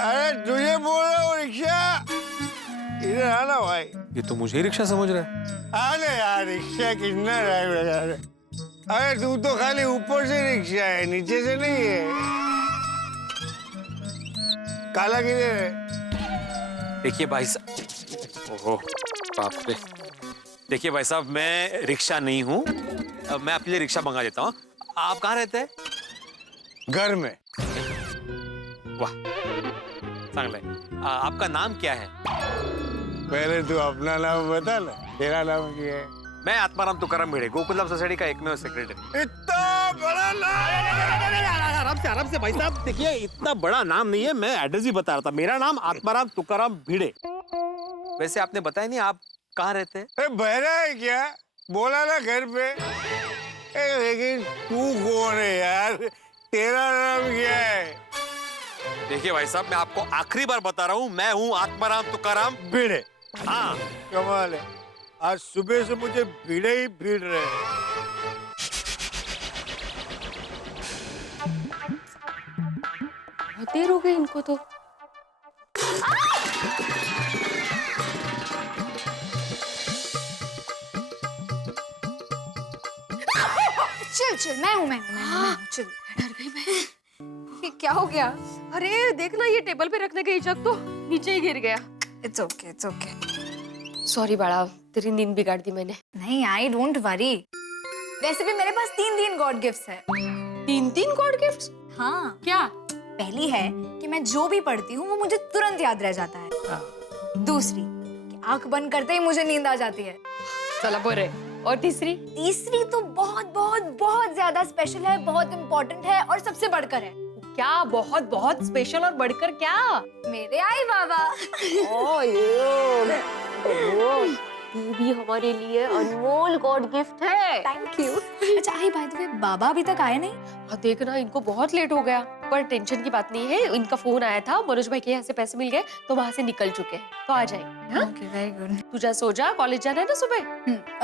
अरे तुझे बोल रहा हूँ रिक्शा, इधर आना भाई। ये तो मुझे ही रिक्शा समझ रहा है। अरे यार रिक्शा कितना ड्राइव लगा रहे। अरे तू तो खाली ऊपर से रिक्शा है, नीचे से नहीं है। काला किधर है? देखिए भाई साहब, ओहो बाप रे। देखिए भाई साहब, मैं रिक्शा नहीं हूँ, मैं आपके लिए रिक्शा मंगा देता हूँ। आप कहाँ रहते हैं? घर में। वाह चांगला है। आपका नाम क्या है? पहले तू अपना नाम बता ना, तेरा नाम क्या है? मैं आत्माराम तुकाराम भिड़े, गोकुलधाम सोसाइटी का एकमेव सेक्रेटरी। इतना बड़ा नाम। आराम से भाई साहब, देखिए इतना बड़ा नाम नहीं है, मैं एड्रेस ही बता रहा था। मेरा नाम आत्माराम तुकाराम भिड़े। वैसे आपने बताया नहीं आप कहाँ रहते हैं? अरे बहरा है क्या? बोला ना घर पे। लेकिन तू कौन है यार? तेरा नाम क्या है? देखिए भाई साहब, मैं आपको आखिरी बार बता रहा हूँ, मैं हूँ आत्माराम तुकाराम भिड़े। हाँ। कमाल है, आज सुबह से मुझे भिड़े ही भिड़ रहे हैं। बहुत देर हो गई इनको तो। चिल चिल, मैं हूँ, चिल। डर गई मैं। ये क्या हो गया? अरे देख ना, ये टेबल पे रखने गई जग तो नीचे ही गिर गया। It's okay, it's okay. Sorry बड़ा, तेरी नींद बिगाड़ दी मैंने। नहीं, आई डोंट वरी। वैसे भी मेरे पास 3 गॉड गिफ्ट्स है। 3 गॉड गिफ्ट्स? हाँ। क्या? पहली है कि मैं जो भी पढ़ती हूँ वो मुझे तुरंत याद रह जाता है। दूसरी कि आंख बंद करते ही मुझे नींद आ जाती है। चला बोरे। और तीसरी? तीसरी तो बहुत बहुत बहुत ज्यादा स्पेशल है, बहुत इम्पोर्टेंट है और सबसे बढ़कर है। क्या बहुत बहुत स्पेशल और बढ़कर क्या? मेरे आई बाबा। तू भी हमारे लिए अनमोल गॉड गिफ्ट है। Thank you. अच्छा आई बाय द वे, बाबा अभी तक आए नहीं? हाँ देखना, इनको बहुत लेट हो गया, पर टेंशन की बात नहीं है। इनका फोन आया था, मनोज भाई के यहाँ से पैसे मिल गए तो वहाँ से निकल चुके हैं, तो आ जाएंगे। हाँ? Okay, very good. तू जा सो जा, कॉलेज जाना है ना सुबह।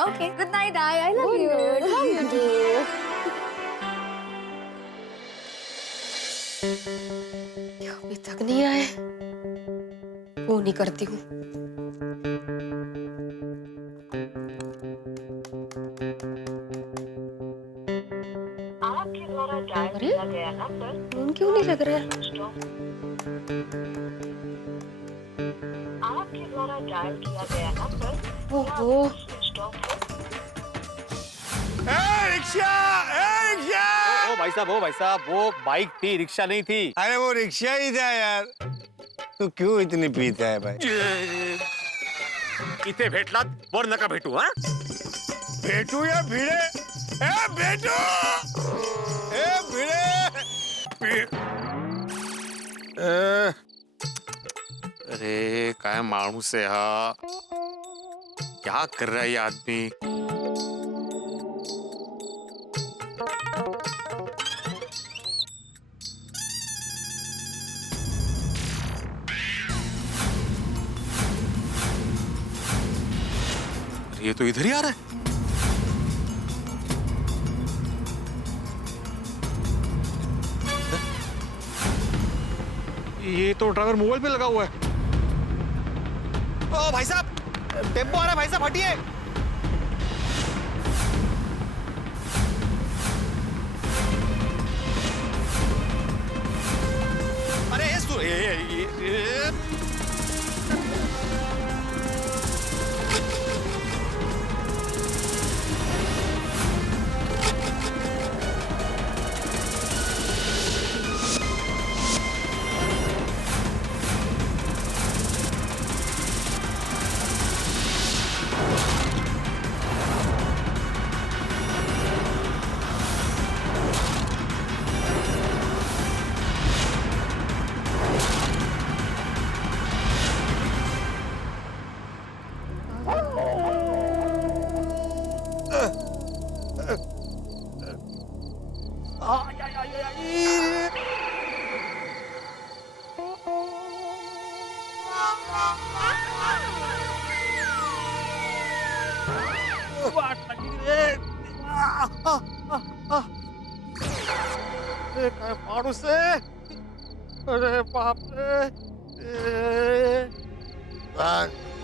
Okay, good night. I love you. अभी तक नहीं आए, फोन ही करती हूँ। अरे फोन क्यों नहीं लग रहा है? आपके द्वारा डायल किया गया नंबर ओहो, रिक्शा, रिक्शा। ओ भाई साहब, ओ भाई साहब, वो बाइक थी, रिक्शा नहीं थी। अरे वो रिक्शा ही था यार। तू क्यों इतनी पीता है भाई? इथे भेटला वर नका भेटू। हाँ भेटू या भिड़े? भेटू, भिड़े। अरे काय माणूस है हा, क्या कर रहा है ये आदमी? ये तो इधर ही आ रहा है। ये तो ड्राइवर मोबाइल पे लगा हुआ है। ओ भाई साहब, टेम्पो आ रहा है, भाई साहब हटिए। अरे ये अरे बाप रे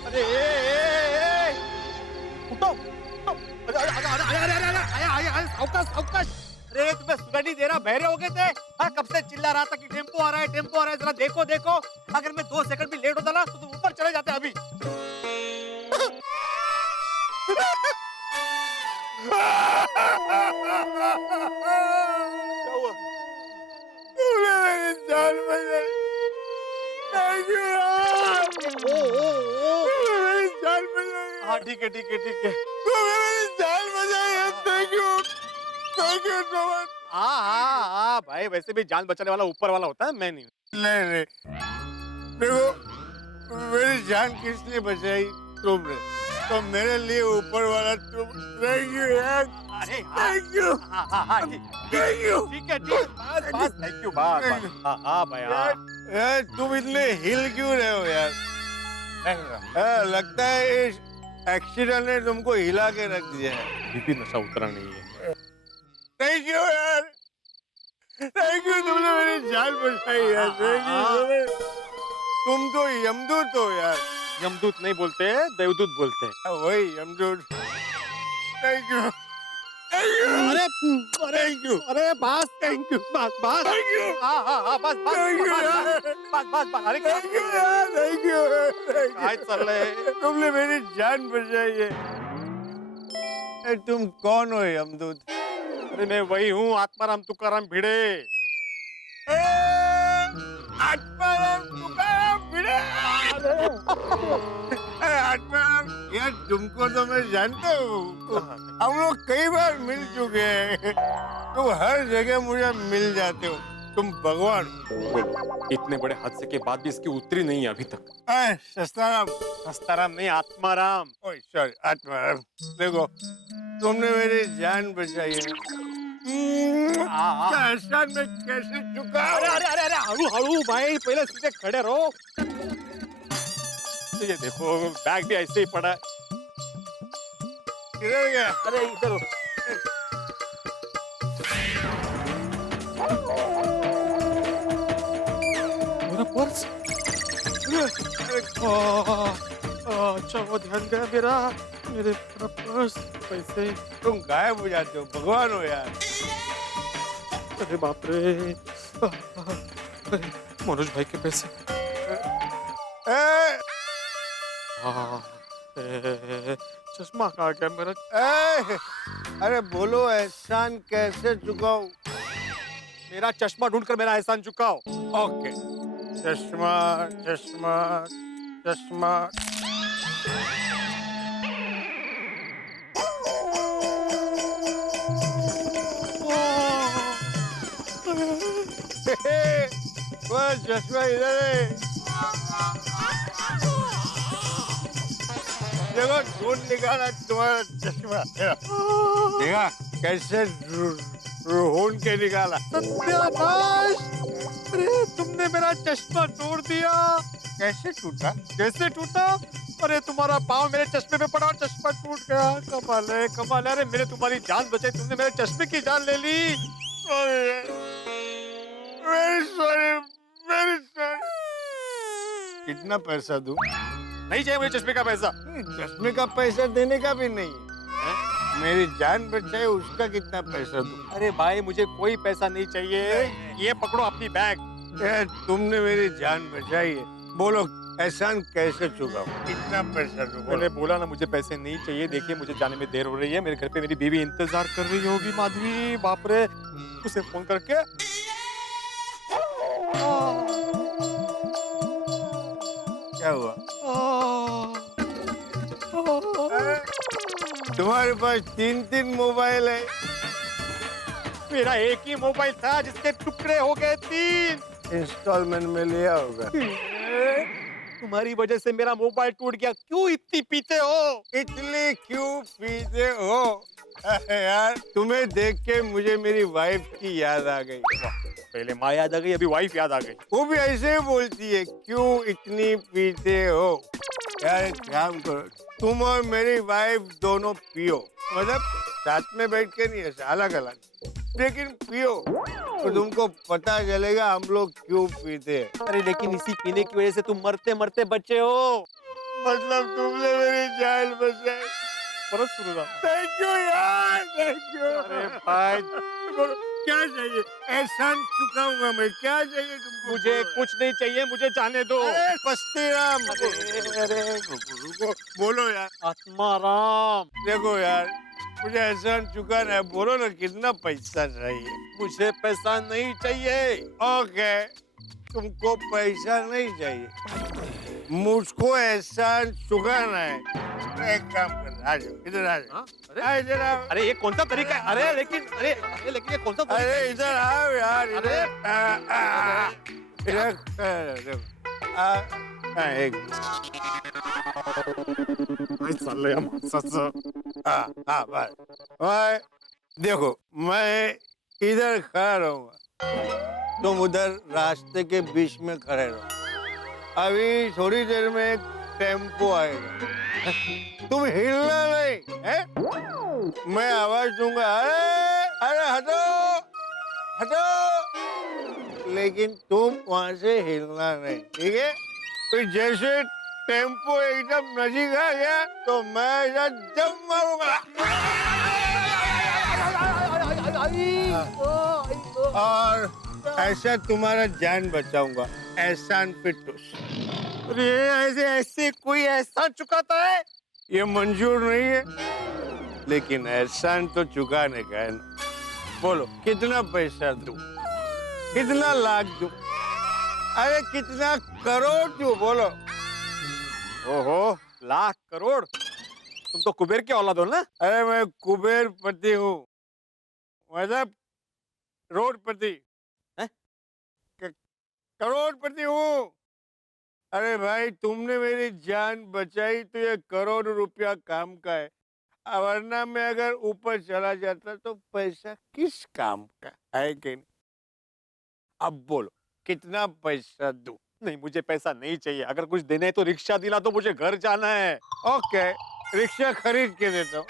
अरे उठो उठो अरे सावकाश सावकाश अरे तुम्हें सुनाई नहीं दे रहा बहरे हो गए थे हाँ कब से चिल्ला रहा था कि टेम्पो आ रहा है टेम्पो आ रहा है जरा देखो देखो अगर मैं 2 सेकंड भी लेट होता ना तो तुम ऊपर चले जाते अभी क्या हुआ तूने मेरी जान बचाई। Thank you यार। तूने मेरी जान बचाई। हाँ ठीक है ठीक है ठीक है तूने मेरी जान बचाई है। Thank you so much। हाँ हाँ हाँ भाई वैसे भी जान बचाने वाला ऊपर वाला होता है मैं नहीं नहीं देखो मेरी जान किसने बचाई? तुमने। तो मेरे लिए ऊपर वाला तुम। Thank you यार। अरे Thank you। हाँ हाँ हाँ Thank you। ठीक है बस बस थैंक यू बस हाँ हाँ भाई हाँ यार तुम इतने हिल क्यों रहे हो यार? लगता है इस एक्सीडेंट ने तुमको हिला के रख दिया है। बीपी नशा उतरा नहीं है थैंक यू यार। थैंक यू तुमने मेरी जान बचाई यार। Thank you. तुम तो यमदूत हो यार। यमदूत नहीं बोलते देवदूत बोलते हैं वही यमदूत। Thank you. Thank you. अरे थैंक यू। अरे बस थैंक यू बस बस थैंक यू। हाँ हाँ हाँ बस बस थैंक यू यार। बस बस बस अरे थैंक यू यार। Thank you. काय चल रहा है तुमने मेरी जान बचाई है। तुम कौन हो यमदूत? अरे मैं वही हूँ आत्माराम तुकाराम भिड़े आत्माराम तुकाराम भिड़े। आत्माराम यार तुमको तो मैं जानता हूँ। हम लोग कई बार मिल चुके हैं। तुम हर जगह मुझे मिल जाते हो। तुम भगवान हो। इतने बड़े हादसे के बाद भी इसकी उतरी नहीं है अभी तक सस्ताराम। हस्ताराम नहीं आत्माराम ओह सॉरी आत्माराम। देखो तुमने मेरी जान बचाई है। क्या एहसान में कैसे चुका? अरे अरे अरे अरे हड़ू हड़ू भाई पहले सीधे खड़े रहो ये देखो बैग भी ऐसे ही पड़ा है किधर गया? अरे इधर मेरा पर्स अच्छा वो ध्यान गया मेरा मेरे पर्स पैसे तुम गायब हो जाते हो। भगवान हो यार। अरे बाप रे मनोज भाई के पैसे ए, चश्मा कहाँ गया मेरा ए, अरे बोलो एहसान कैसे चुकाऊं? मेरा चश्मा ढूंढकर मेरा एहसान चुकाओ ओके चश्मा चश्मा चश्मा। वो चश्मा इधर है। देखो ढूंढ निकाला तुम्हारा चश्मा। देखा कैसे ढूंढ के निकाला। सत्यानाश अरे तुमने मेरा चश्मा तोड़ दिया कैसे टूटा? कैसे टूटा अरे तुम्हारा पाँव मेरे चश्मे पे पड़ा और चश्मा टूट गया कमाल है अरे मैंने तुम्हारी जान बचाई तुमने मेरे चश्मे की जान ले ली वेरी सॉरी वेरी सॉरी। कितना पैसा दूं? नहीं चाहिए मुझे चश्मे का पैसा चश्मे का पैसा देने का भी नहीं है। मेरी जान बचाए उसका कितना पैसा दूं? अरे भाई मुझे कोई पैसा नहीं चाहिए ये पकड़ो अपनी बैग यार तुमने मेरी जान बचाई है। बोलो एहसान कैसे चुकाऊं? कितना पैसा दूं? मैंने बोला ना मुझे पैसे नहीं चाहिए देखिए मुझे जाने में देर हो रही है मेरे घर पे मेरी बीवी इंतजार कर रही होगी माधवी बाप रे उसे फोन करके क्या हुआ? तुम्हारे पास 3 मोबाइल है। मेरा एक ही मोबाइल था जिसके टुकड़े हो गए 3 इंस्टॉलमेंट में लिया होगा। तुम्हारी वजह से मेरा मोबाइल टूट गया क्यों इतनी पीते हो इतने क्यों पीते हो? यार तुम्हें देख के मुझे मेरी वाइफ की याद आ गई। पहले माँ याद आ गई अभी वाइफ याद आ गई वो भी ऐसे ही बोलती है क्यों इतनी पीते हो? यार एक काम करो तुम और मेरी वाइफ दोनों पियो। मतलब साथ में बैठ के नहीं ऐसा अलग अलग लेकिन पियो। तो तुमको पता चलेगा हम लोग क्यों पीते हैं। अरे लेकिन इसी पीने की वजह से तुम मरते मरते बचे हो। मतलब तुमने मेरी जान बचाई। परत सुरू रहा। थैंक यू यार, थैंक यू। अरे भाई बोलो क्या चाहिए? एहसान चुकाऊंगा मैं। क्या चाहिए तुमको? मुझे कुछ नहीं चाहिए, मुझे जाने दो। अरे पस्तीराम, अरे रुको, बोलो यार। आत्माराम, देखो यार, मुझे एहसान चुकाना है। बोलो ना कितना पैसा चाहिए? मुझे पैसा नहीं चाहिए। ओके, तुमको पैसा नहीं चाहिए, मुझको एहसान चुकाना है। एक काम कर, आ जाओ इधर, आ जाओ। हाँ? अरे आ इधर आओ। अरे ये कौन सा तरीका है? अरे लेकिन ये कौन सा तरीका है? अरे इधर आओ यार, इधर। इधर देखो। एक बस। मैं देखो, मैं इधर खड़ा रहूंगा, तुम उधर रास्ते के बीच में खड़े रहो। अभी थोड़ी देर में एक टेम्पो आएगा, तुम हिलना नहीं है? मैं आवाज दूंगा, अरे अरे हटो हटो, लेकिन तुम वहां से हिलना नहीं, ठीक है? तो जैसे टेम्पो एकदम नजीक आ गया तो मैं ऐसा जंप मारूंगा और ऐसा तुम्हारा जान बचाऊंगा। एहसान पिट्टूस। अरे ऐसे कोई एहसान चुकाता है? ये मंजूर नहीं है, लेकिन एहसान तो चुकाने का है ना। बोलो कितना पैसा दूं? कितना लाख दूं? अरे कितना करोड़ दूं? बोलो। ओहो, लाख करोड़? तुम तो कुबेर के औलाद हो ना? अरे मैं कुबेर पति हूँ, मतलब रोडपति, करोड़पति हूँ। अरे भाई, तुमने मेरी जान बचाई तो ये करोड़ रुपया काम का है, वरना मैं अगर ऊपर चला जाता तो पैसा किस काम का है कि नहीं? अब बोलो कितना पैसा दूं? नहीं, मुझे पैसा नहीं चाहिए। अगर कुछ देना है तो रिक्शा दिला दो, मुझे घर जाना है। ओके, रिक्शा खरीद के देता हूँ।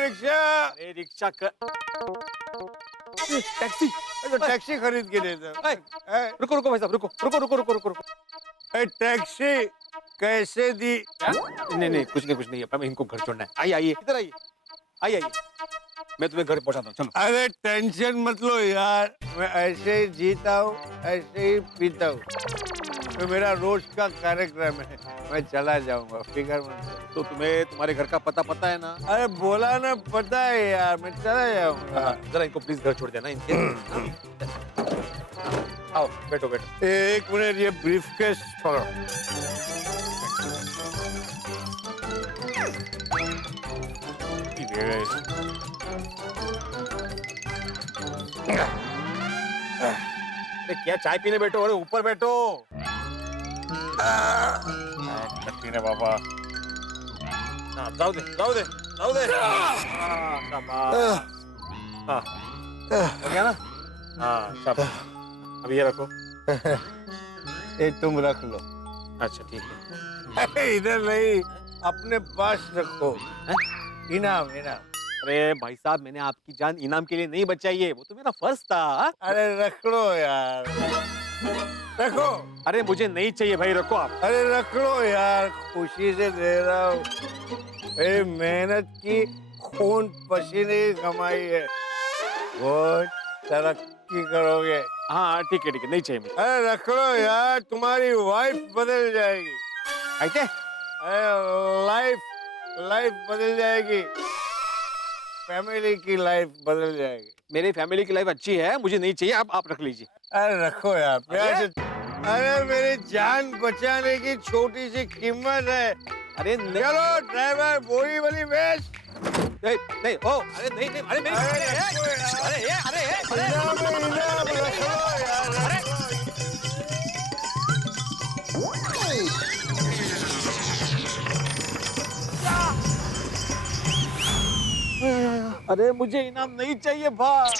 रिक्शा, अरे रिक्शा टैक्सी, तो टैक्सी खरीद के देता हूँ। रुको रुको भाई साहब, रुको रुको रुको रुको रुको रुको। टैक्सी कैसे दी? नहीं कुछ नहीं, अब इनको घर छोड़ना है। आइए इधर आइए, आइए मैं तुम्हें घर पहुंचाता हूँ, चलो। अरे टेंशन मत लो यार, मैं ऐसे ही जीता हूँ, ऐसे ही पीता हूँ। तो मेरा रोज का कार्यक्रम है, मैं चला जाऊंगा, फिक्र मत करो। तो तुम्हें तुम्हारे घर का पता है ना? अरे बोला ना, पता है यार, मैं चला जाऊंगा। जरा इनको प्लीज घर छोड़ देना इनके। आओ बैठो बैठो। एक मिनट, ये ब्रीफकेस पकड़ो। अरे क्या चाय पीने बैठो? अरे ऊपर बैठो। पीने बाबा। जाओ दे। हो गया ना? हाँ शाबाश। अब ये रखो। ये तुम रख लो। अच्छा ठीक है। अरे इधर नहीं, अपने पास रखो। इनाम। अरे भाई साहब, मैंने आपकी जान इनाम के लिए नहीं बचाई है, वो तो मेरा फर्ज था। अरे रख लो यार, रखो। अरे मुझे नहीं चाहिए भाई, रखो आप। अरे रख लो यार, खुशी से दे रहा हूँ। मेहनत की खून पसीने की कमाई है, बहुत तरक्की करोगे। हाँ ठीक है, नहीं चाहिए मुझे। अरे रख लो यार, तुम्हारी वाइफ बदल जाएगी। ऐसे? अरे लाइफ बदल जाएगी, फैमिली की लाइफ बदल जाएगी। मेरी फैमिली की लाइफ अच्छी है, मुझे नहीं चाहिए, आप रख लीजिए। अरे रखो यार, प्यार से। अरे मेरी जान बचाने की छोटी सी कीमत है। अरे चलो ड्राइवर, बोरी वाली बेच। नहीं ओ, अरे नहीं अरे मेरी अरे इनाम रख लो यार। अरे मुझे इनाम नहीं चाहिए भाई।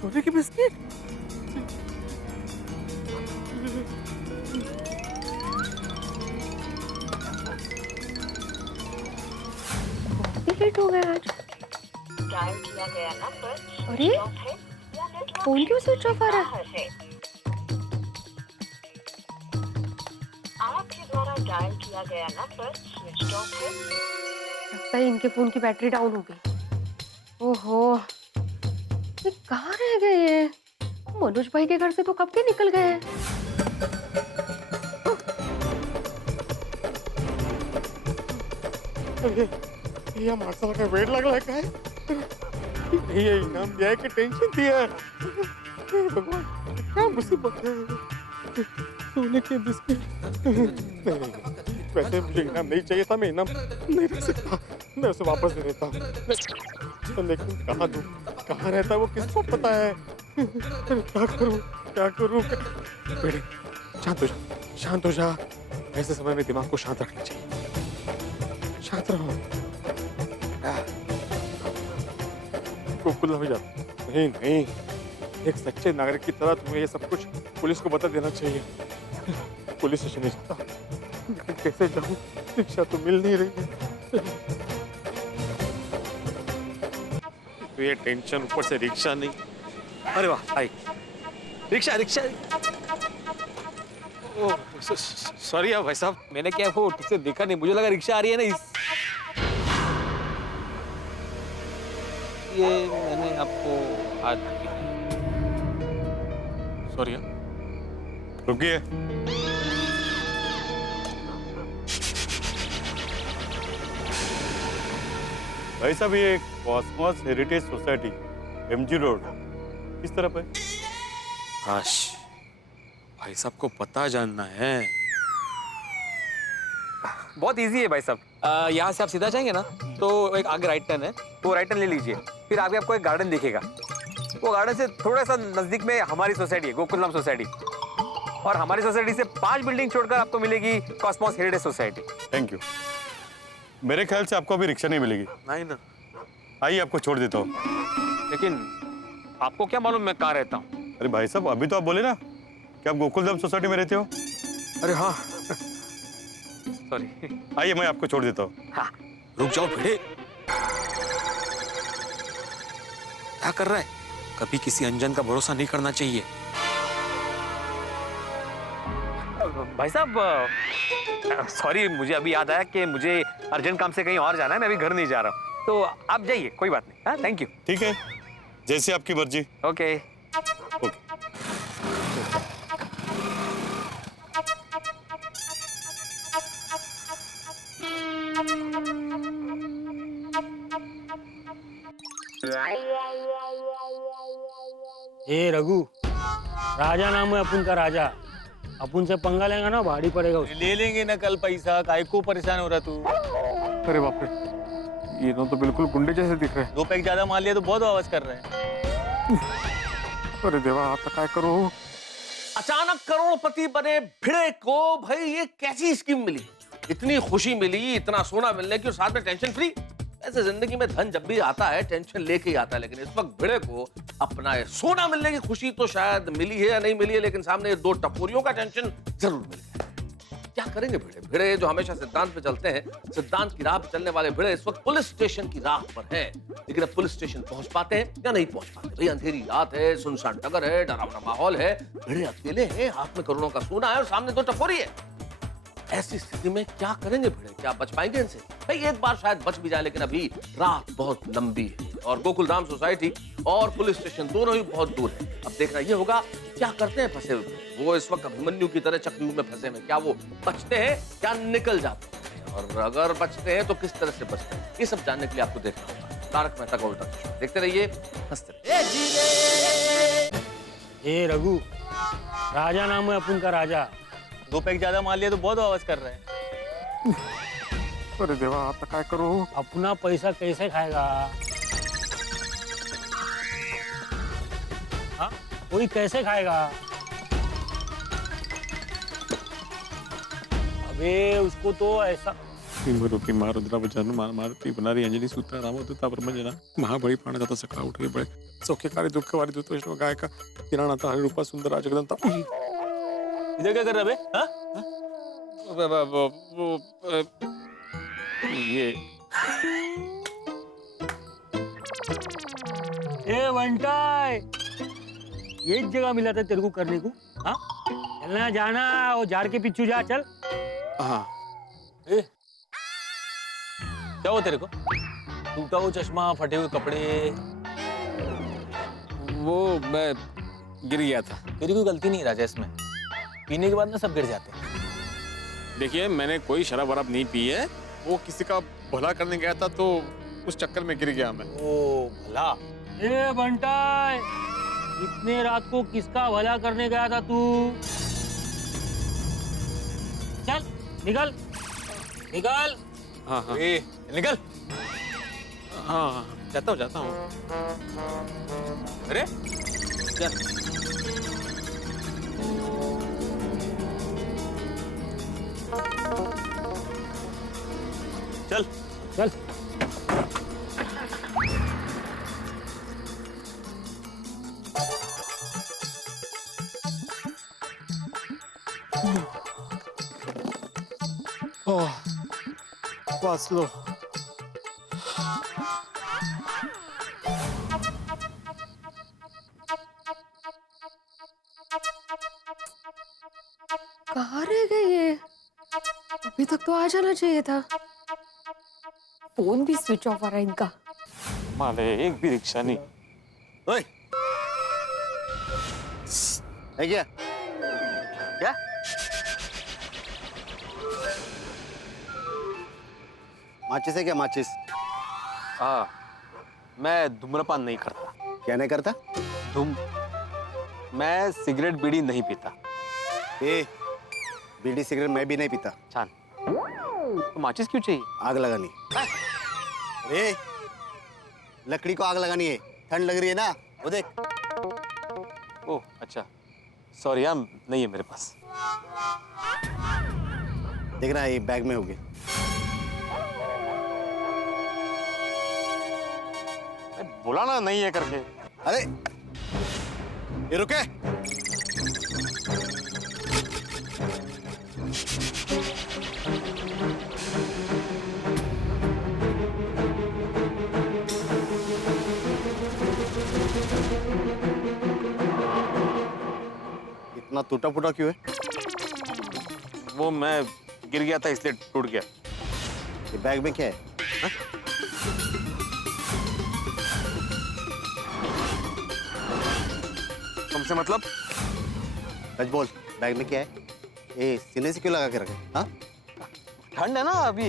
सोने की बिस्किट। लेट हो गया आज। डायल किया गया नंबर अरे ऑफ है या नेटवर्क फोन क्यों स्विच ऑफ आ रहा है? बाहर है। आपके द्वारा डायल किया गया नंबर स्विच ऑफ है। लगता है इनके फोन की बैटरी डाउन हो गई। ओहो, ये कहाँ रह गए ये? मनोज भाई के घर से तो कब के निकल गए हैं। या माणसाला वेळ लागलाय काय? ये इनाम दिया है कि टेंशन दिया है? हे भगवान, क्या मुसीबत है? सोने के बिस्किट। नहीं, वैसे मुझे इनाम नहीं चाहिए था, मैं इनाम नहीं रख सकता, मैं उसे वापस दे देता हूँ। लेकिन कहाँ दूँ, कहाँ रहता है वो किसको पता है? क्या करूँ, क्या करूँ? बेटे, शांत हो जा, शांत हो जा। ऐसे समय में दिमाग को शांत रखना चाहिए। शांत रहो। गोकुल हो जा। नहीं नहीं, एक सच्चे नागरिक की तरह तुम्हें ये सब कुछ पुलिस को बता देना चाहिए। पुलिस स्टेशन नहीं जाता, लेकिन कैसे जाऊं? रिक्शा तो मिल नहीं रही है। तो ये टेंशन, ऊपर से रिक्शा नहीं। अरे वाह, आई रिक्शा रिक्शा। ओह सॉरी भाई साहब, मैंने क्या वो ठीक से देखा नहीं, मुझे लगा रिक्शा आ रही है ना इस। ये मैंने आपको हाथ की। सॉरी, रुकिए। भाई साहब, ये Cosmos heritage society, MG road, किस तरफ है? काश भाई साहब को पता जानना है। बहुत इजी है भाई साहब, यहाँ से आप सीधा जाएंगे ना तो एक आगे राइट टर्न है, वो राइट टर्न ले लीजिए, फिर आगे आपको एक गार्डन दिखेगा। वो गार्डन से थोड़ा सा नजदीक में हमारी सोसाइटी है, गोकुलधाम सोसाइटी, और हमारी सोसाइटी से 5 बिल्डिंग छोड़कर आपको मिलेगी Cosmos heritage society. Thank you. मेरे ख्याल से आपको अभी रिक्शा नहीं मिलेगी। नहीं ना, आइए, आपको छोड़ देता हूँ। लेकिन आपको क्या मालूम मैं कहाँ रहता हूँ? अरे भाई साहब, अभी तो आप बोले ना कि आप गोकुलधाम सोसाइटी में रहते हो। अरे हाँ सॉरी। आइए, मैं आपको छोड़ देता हूँ। हाँ, रुक जाओ भिड़े, क्या कर रहा है? कभी किसी अनजान का भरोसा नहीं करना चाहिए। भाई साहब सॉरी, मुझे अभी याद आया कि मुझे अर्जेंट काम से कहीं और जाना है, मैं अभी घर नहीं जा रहा हूँ, तो आप जाइए, कोई बात नहीं। हाँ, थैंक यू। ठीक है, जैसे आपकी मर्जी। ओके। ओके। ए रघु, राजा नाम है अपन का, राजा। अपन से पंगा लेगा ना भारी पड़ेगा उसको। ले लेंगे ना कल पैसा, काय को परेशान हो रहा तू? अरे बाप रे, ये तो बिल्कुल गुंडे जैसे दिख रहे हैं। 2 पैक ज्यादा मार लिया तो बहुत आवाज कर रहे हैं। अरे देवा, आता काय करूं? अचानक करोड़पति बने भिड़े को भाई ये कैसी स्कीम मिली? इतनी खुशी मिली, इतना सोना मिलने की, और साथ में टेंशन फ्री। ऐसे जिंदगी में धन जब भी आता है टेंशन लेके ही आता है, लेकिन इस वक्त भिड़े को अपना ये सोना मिलने की खुशी तो शायद मिली है या नहीं मिली है, लेकिन सामने 2 टपोरियों का टेंशन जरूर मिल गया। क्या करेंगे भिड़े? भिड़े जो हमेशा सिद्धांत पे चलते हैं, सिद्धांत की राह पे चलने वाले भिड़े इस वक्त पुलिस स्टेशन की राह पर हैं। लेकिन अब पुलिस स्टेशन पहुंच पाते हैं या नहीं पहुंच पाते? भाई अंधेरी रात है, सुनसान डगर है, डरावना माहौल है, भिड़े अकेले हैं, हाथ में करोड़ों का सोना है और सामने 2 टपोरी है। ऐसी स्थिति में क्या करेंगे भिड़े? क्या बच पाएंगे इनसे? भाई एक बार शायद बच भी जाए, लेकिन अभी रात बहुत लंबी है और गोकुलधाम सोसाइटी और पुलिस स्टेशन दोनों ही बहुत दूर है। अब देखना ये होगा क्या करते हैं फंसे हुए वो इस वक्त अभिमन्यु की तरह चक्रव्यूह में फंसे हैं। क्या वो बचते हैं या निकल जाते हैं, और अगर बचते हैं तो किस तरह से बचते हैं, ये सब जानने के लिए आपको देखना होगा तारक मेहता का उल्टा चश्मा। देखते रहिए, हंसते रहिए। ए रघु, राजा नाम है अपन का, राजा। 2 पैक ज्यादा मार लिया तो बहुत आवाज कर रहे हैं। अरे देवा, आता काय करूं? अपना पैसा कैसे खाएगा? हाँ, कोई कैसे खाएगा? अबे उसको तो ऐसा रुपी रुद्रा वचन मारुती पुनारी अंजलि सूता रामदूता ब्रह्मजना महाबळी प्राणदाता सकळा उठे बळे सौख्यकारी दुःखवारी दूत वैष्णव गायका किराणाता हरिरूपा सुंदरा जगदंता इधर क्या कर रहा है बे? हाँ? ये ए वंटाय, ये जगह मिला था तेरे को करने को? हाँ, चलना जाना और जार के पीछू जा, चल। हाँ ए, क्या हुआ तेरे को? टूटा हुआ चश्मा, फटे हुए कपड़े। वो मैं गिर गया था। तेरी कोई गलती नहीं राजा इसमें। पीने के बाद ना सब गिर जाते हैं। देखिए मैंने कोई शराब वराब नहीं पी है, वो किसी का भला करने गया था तो उस चक्कर में गिर गया मैं। ओ भला। ए बंटाय, इतने रात को किसका भला करने गया था तू? चल निकल निकल। हाँ हाँ ए निकल। हाँ जाता हूँ। अरे चल। चल चल। वाचलो। कहाँ रह गए ये? अभी तक तो आ जाना चाहिए था। फोन भी स्विच ऑफ आ रहा है इनका। माले एक भी रिक्शा नहीं। ओए है क्या क्या माचिस है क्या? माचिस हाँ, मैं धूम्रपान नहीं करता। क्या नहीं करता? मैं सिगरेट बीड़ी नहीं पीता। ए बीड़ी सिगरेट मैं भी नहीं पीता। छान, तो माचिस क्यों चाहिए? आग लगानी। अरे लकड़ी को आग लगानी है, ठंड लग रही है ना, वो देख। ओह अच्छा, सॉरी यार, नहीं है मेरे पास। देख रहा है ये बैग में होगी। बोला ना नहीं है करके। अरे ये रुके। इतना टूटा फूटा क्यों है? वो मैं गिर गया था इसलिए टूट गया। ये बैग में क्या है? हा? तुमसे मतलब? सच बोल, बैग में क्या है? ए सीने से क्यों लगा के रखे? हाँ ठंड है ना अभी,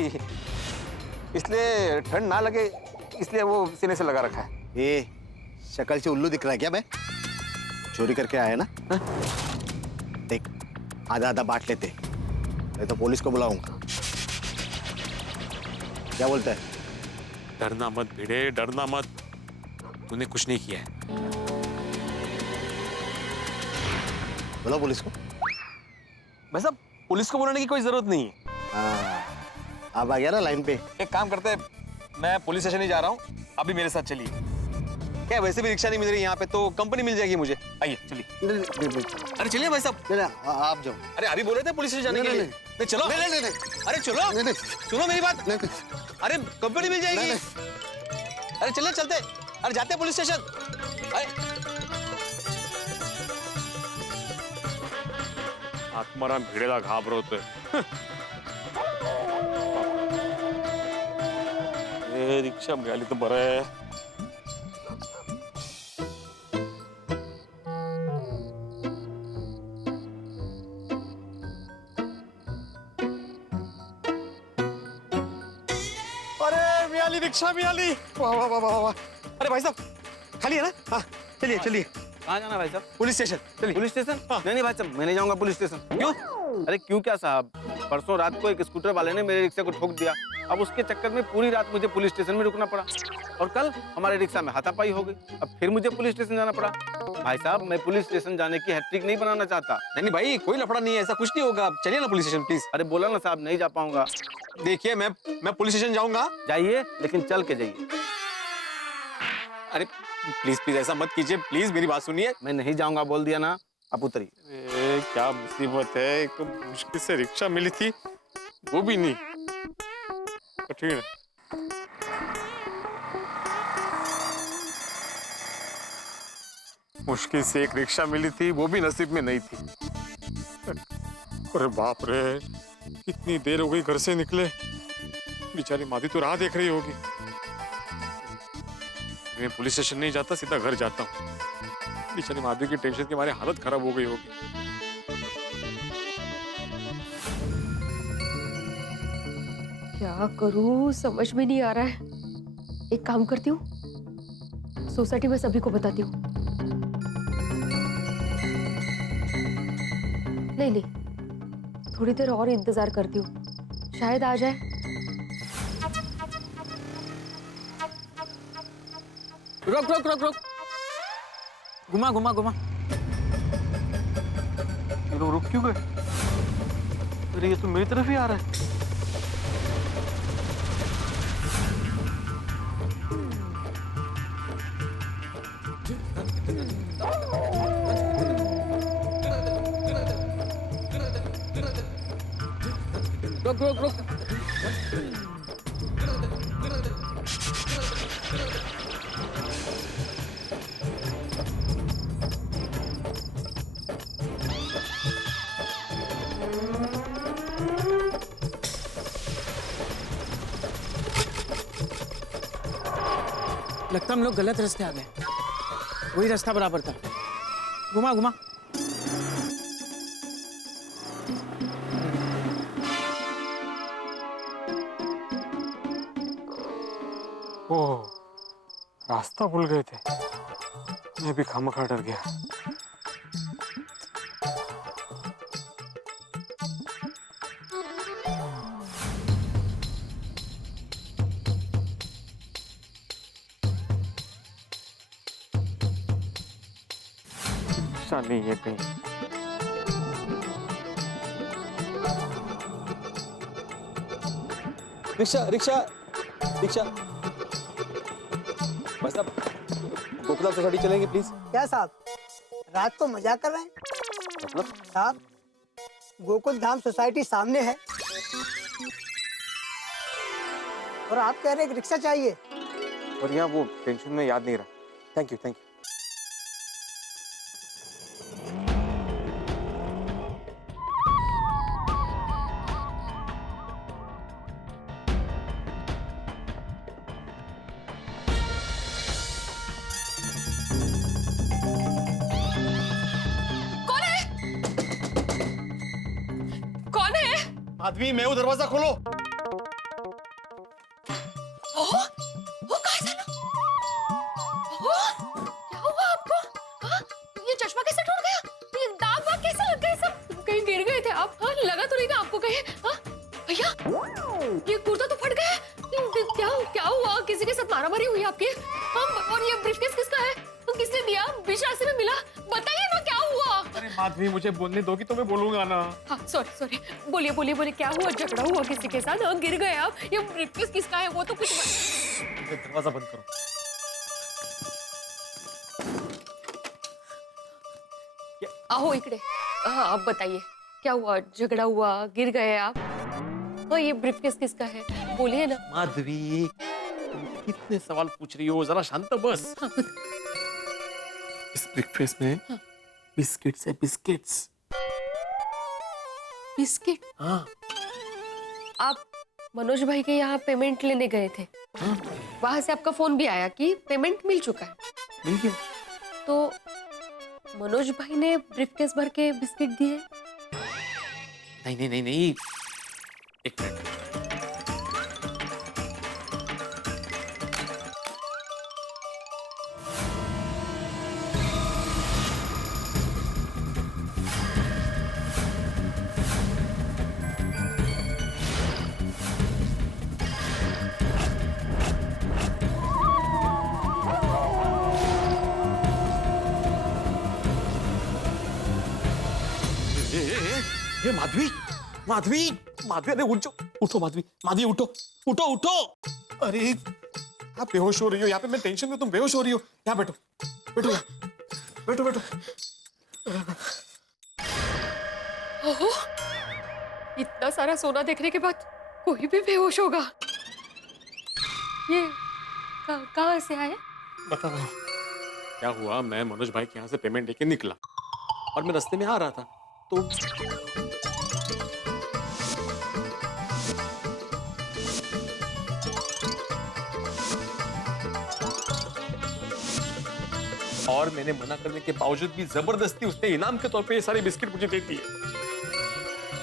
इसलिए ठंड ना लगे इसलिए वो सीने से लगा रखा है। ये शक्ल से उल्लू दिख रहा है क्या? मैं चोरी करके आया ना? हाँ? देख आधा आधा बांट लेते, नहीं तो पुलिस को बुलाऊंगा। क्या बोलता है? डरना मत भिड़े, डरना मत। तूने कुछ नहीं किया है। बोलो पुलिस को। भाई साहब, पुलिस को बुलाने की कोई जरूरत नहीं है। हाँ अब आ गया ना लाइन पे। एक काम करते हैं, मैं पुलिस स्टेशन ही जा रहा हूँ, अभी मेरे साथ चलिए। क्या वैसे भी रिक्शा नहीं मिल रही यहाँ पे, तो कंपनी मिल जाएगी मुझे। आइए चलिए। अरे चलिए भाई साहब। आप जाओ। अरे अभी बोले थे पुलिस स्टेशन जाने के लिए। नहीं चलो। नहीं। अरे चलो। नहीं। सुनो मेरी बात। अरे कंपनी मिल जाएगी। अरे चलिए चलते। अरे जाते हैं पुलिस स्टेशन। अरे आत्माराम भिड़ेला घाबरवतोय। ए रिक्षा मिळाली तर बरं आहे। अरे मिळाली रिक्षा मिळाली। वाह वाह वाह वाह। अरे भाई साहब, खाली है ना? हाँ चलिए चलिए। कहाँ जाना भाई साहब? पुलिस स्टेशन चलिए। Police station? नहीं भाई साहब, मैं नहीं जाऊंगा पुलिस स्टेशन। क्यों? अरे क्यों क्या साहब? परसों रात को एक स्कूटर वाले ने मेरे रिक्शे को ठोक दिया। अब उसके चक्कर में पूरी रात मुझे पुलिस स्टेशन में रुकना पड़ा और कल हमारे रिक्शा में हाथापाई हो गई। अब फिर मुझे पुलिस स्टेशन जाना पड़ा। भाई साहब, मैं पुलिस स्टेशन जाने की हैट्रिक नहीं बनाना चाहता। नहीं भाई, कोई लफड़ा नहीं है, ऐसा कुछ नहीं होगा। आप चलिए ना पुलिस स्टेशन प्लीज। अरे बोला ना साहब, नहीं जा पाऊंगा। देखिए मैं पुलिस स्टेशन जाऊंगा। जाइए, लेकिन चल के जाइए। अरे प्लीज प्लीज ऐसा मत कीजिए, प्लीज मेरी बात सुनिए। मैं नहीं जाऊंगा बोल दिया ना, आप उतरिए। क्या मुसीबत है, एक तो मुश्किल से रिक्शा मिली थी, वो भी नहीं। कठिन है। मुश्किल से एक रिक्शा मिली थी, वो भी नसीब में नहीं थी। अरे बाप रे, कितनी देर हो गई घर से निकले। बेचारी मादी तो राह देख रही होगी। मैं पुलिस स्टेशन नहीं जाता, सीधा घर जाता हूँ। बेचारी माधवी की टेंशन के मारे हालत खराब हो गई होगी। क्या करूं समझ में नहीं आ रहा है। एक काम करती हूँ, सोसाइटी में सभी को बताती हूँ। नहीं, थोड़ी देर और इंतजार करती हूँ, शायद आ जाए। रुक रुक रुक रुक, घुमा घुमा घुमा। ये लोग रुक क्यों गए? अरे ये तो मेरी तरफ ही आ रहा है। रुक रुक रुक। लगता हम लोग गलत रास्ते आ गए। वही रास्ता बराबर था। घुमा घुमा। ओह, रास्ता भूल गए थे। मैं भी खामखा डर गया। रिक्शा नहीं है कहीं। Rickshaw rickshaw rickshaw. भाई साहब, गोकुलम सोसाइटी चलेंगे प्लीज? क्या साहब, रात को मजाक कर रहे हैं? मतलब? साहब, गोकुल धाम सोसाइटी सामने है और आप कह रहे हैं कि रिक्शा चाहिए। और यहाँ वो टेंशन में याद नहीं रहा। Thank you thank you. Madhavi, मैं हूँ, दरवाजा खोलो। क्या हुआ आपको? हाँ? ये चश्मा कैसे टूट गया? ये दाग वाग कैसे लग गए सब? कहीं गिर गए थे आप? हाँ? लगा तो नहीं था आपको कहीं? हाँ? भैया, ये कुर्ता तो फट गया। क्या हुआ? किसी के साथ मारामारी हुई आपकी? हाँ? और ये ब्रीफकेस किसका है? तो किसने दिया? बीच रास्ते में मिला? बताइए ना क्या हुआ? अरे माधवी, मुझे बोलने दोगी तो मैं बोलूंगा ना। हाँ, सॉरी, बोलिए, क्या हुआ? झगड़ा हुआ किसी के साथ? हाँ, गिर गए आप? ये ब्रीफकेस किसका है? वो तो कुछ दरवाजा बंद करो। आओ इकड़े। हाँ, आप बताइए क्या हुआ? झगड़ा हुआ, गिर गए आप? हाँ, ये ब्रीफकेस किसका है? बोलिए ना। माधवी, तुम कितने सवाल पूछ रही हो, जरा शांत बस। हाँ, इस ब्रेकफास्ट में बिस्किट्स है, बिस्किट्स। बिस्किट? हाँ। आप मनोज भाई के यहाँ पेमेंट लेने गए थे? हाँ। वहां से आपका फोन भी आया कि पेमेंट मिल चुका है। मिल गया? तो मनोज भाई ने ब्रीफकेस भर के बिस्किट दिए? नहीं, एक मिनट। हे माधवी, माधवी, माधवी, अरे उठ जाओ, उठो माधवी, माधवी उठो, उठो, उठो। अरे आप बेहोश हो रही हो, यहाँ पे मैं टेंशन में, तुम बेहोश हो रही हो। यहाँ बैठो, बैठो यहाँ, बैठो बैठो। ओहो, इतना सारा सोना देखने के बाद कोई भी बेहोश होगा। ये कहाँ से आए? बता रहा हूँ क्या हुआ। मैं मनोज भाई के यहाँ से पेमेंट लेके निकला और मैं रास्ते में आ रहा था तो और मैंने मना करने के बावजूद भी जबरदस्ती उसने इनाम के तौर पे ये सारे बिस्किट मुझे दे दिए।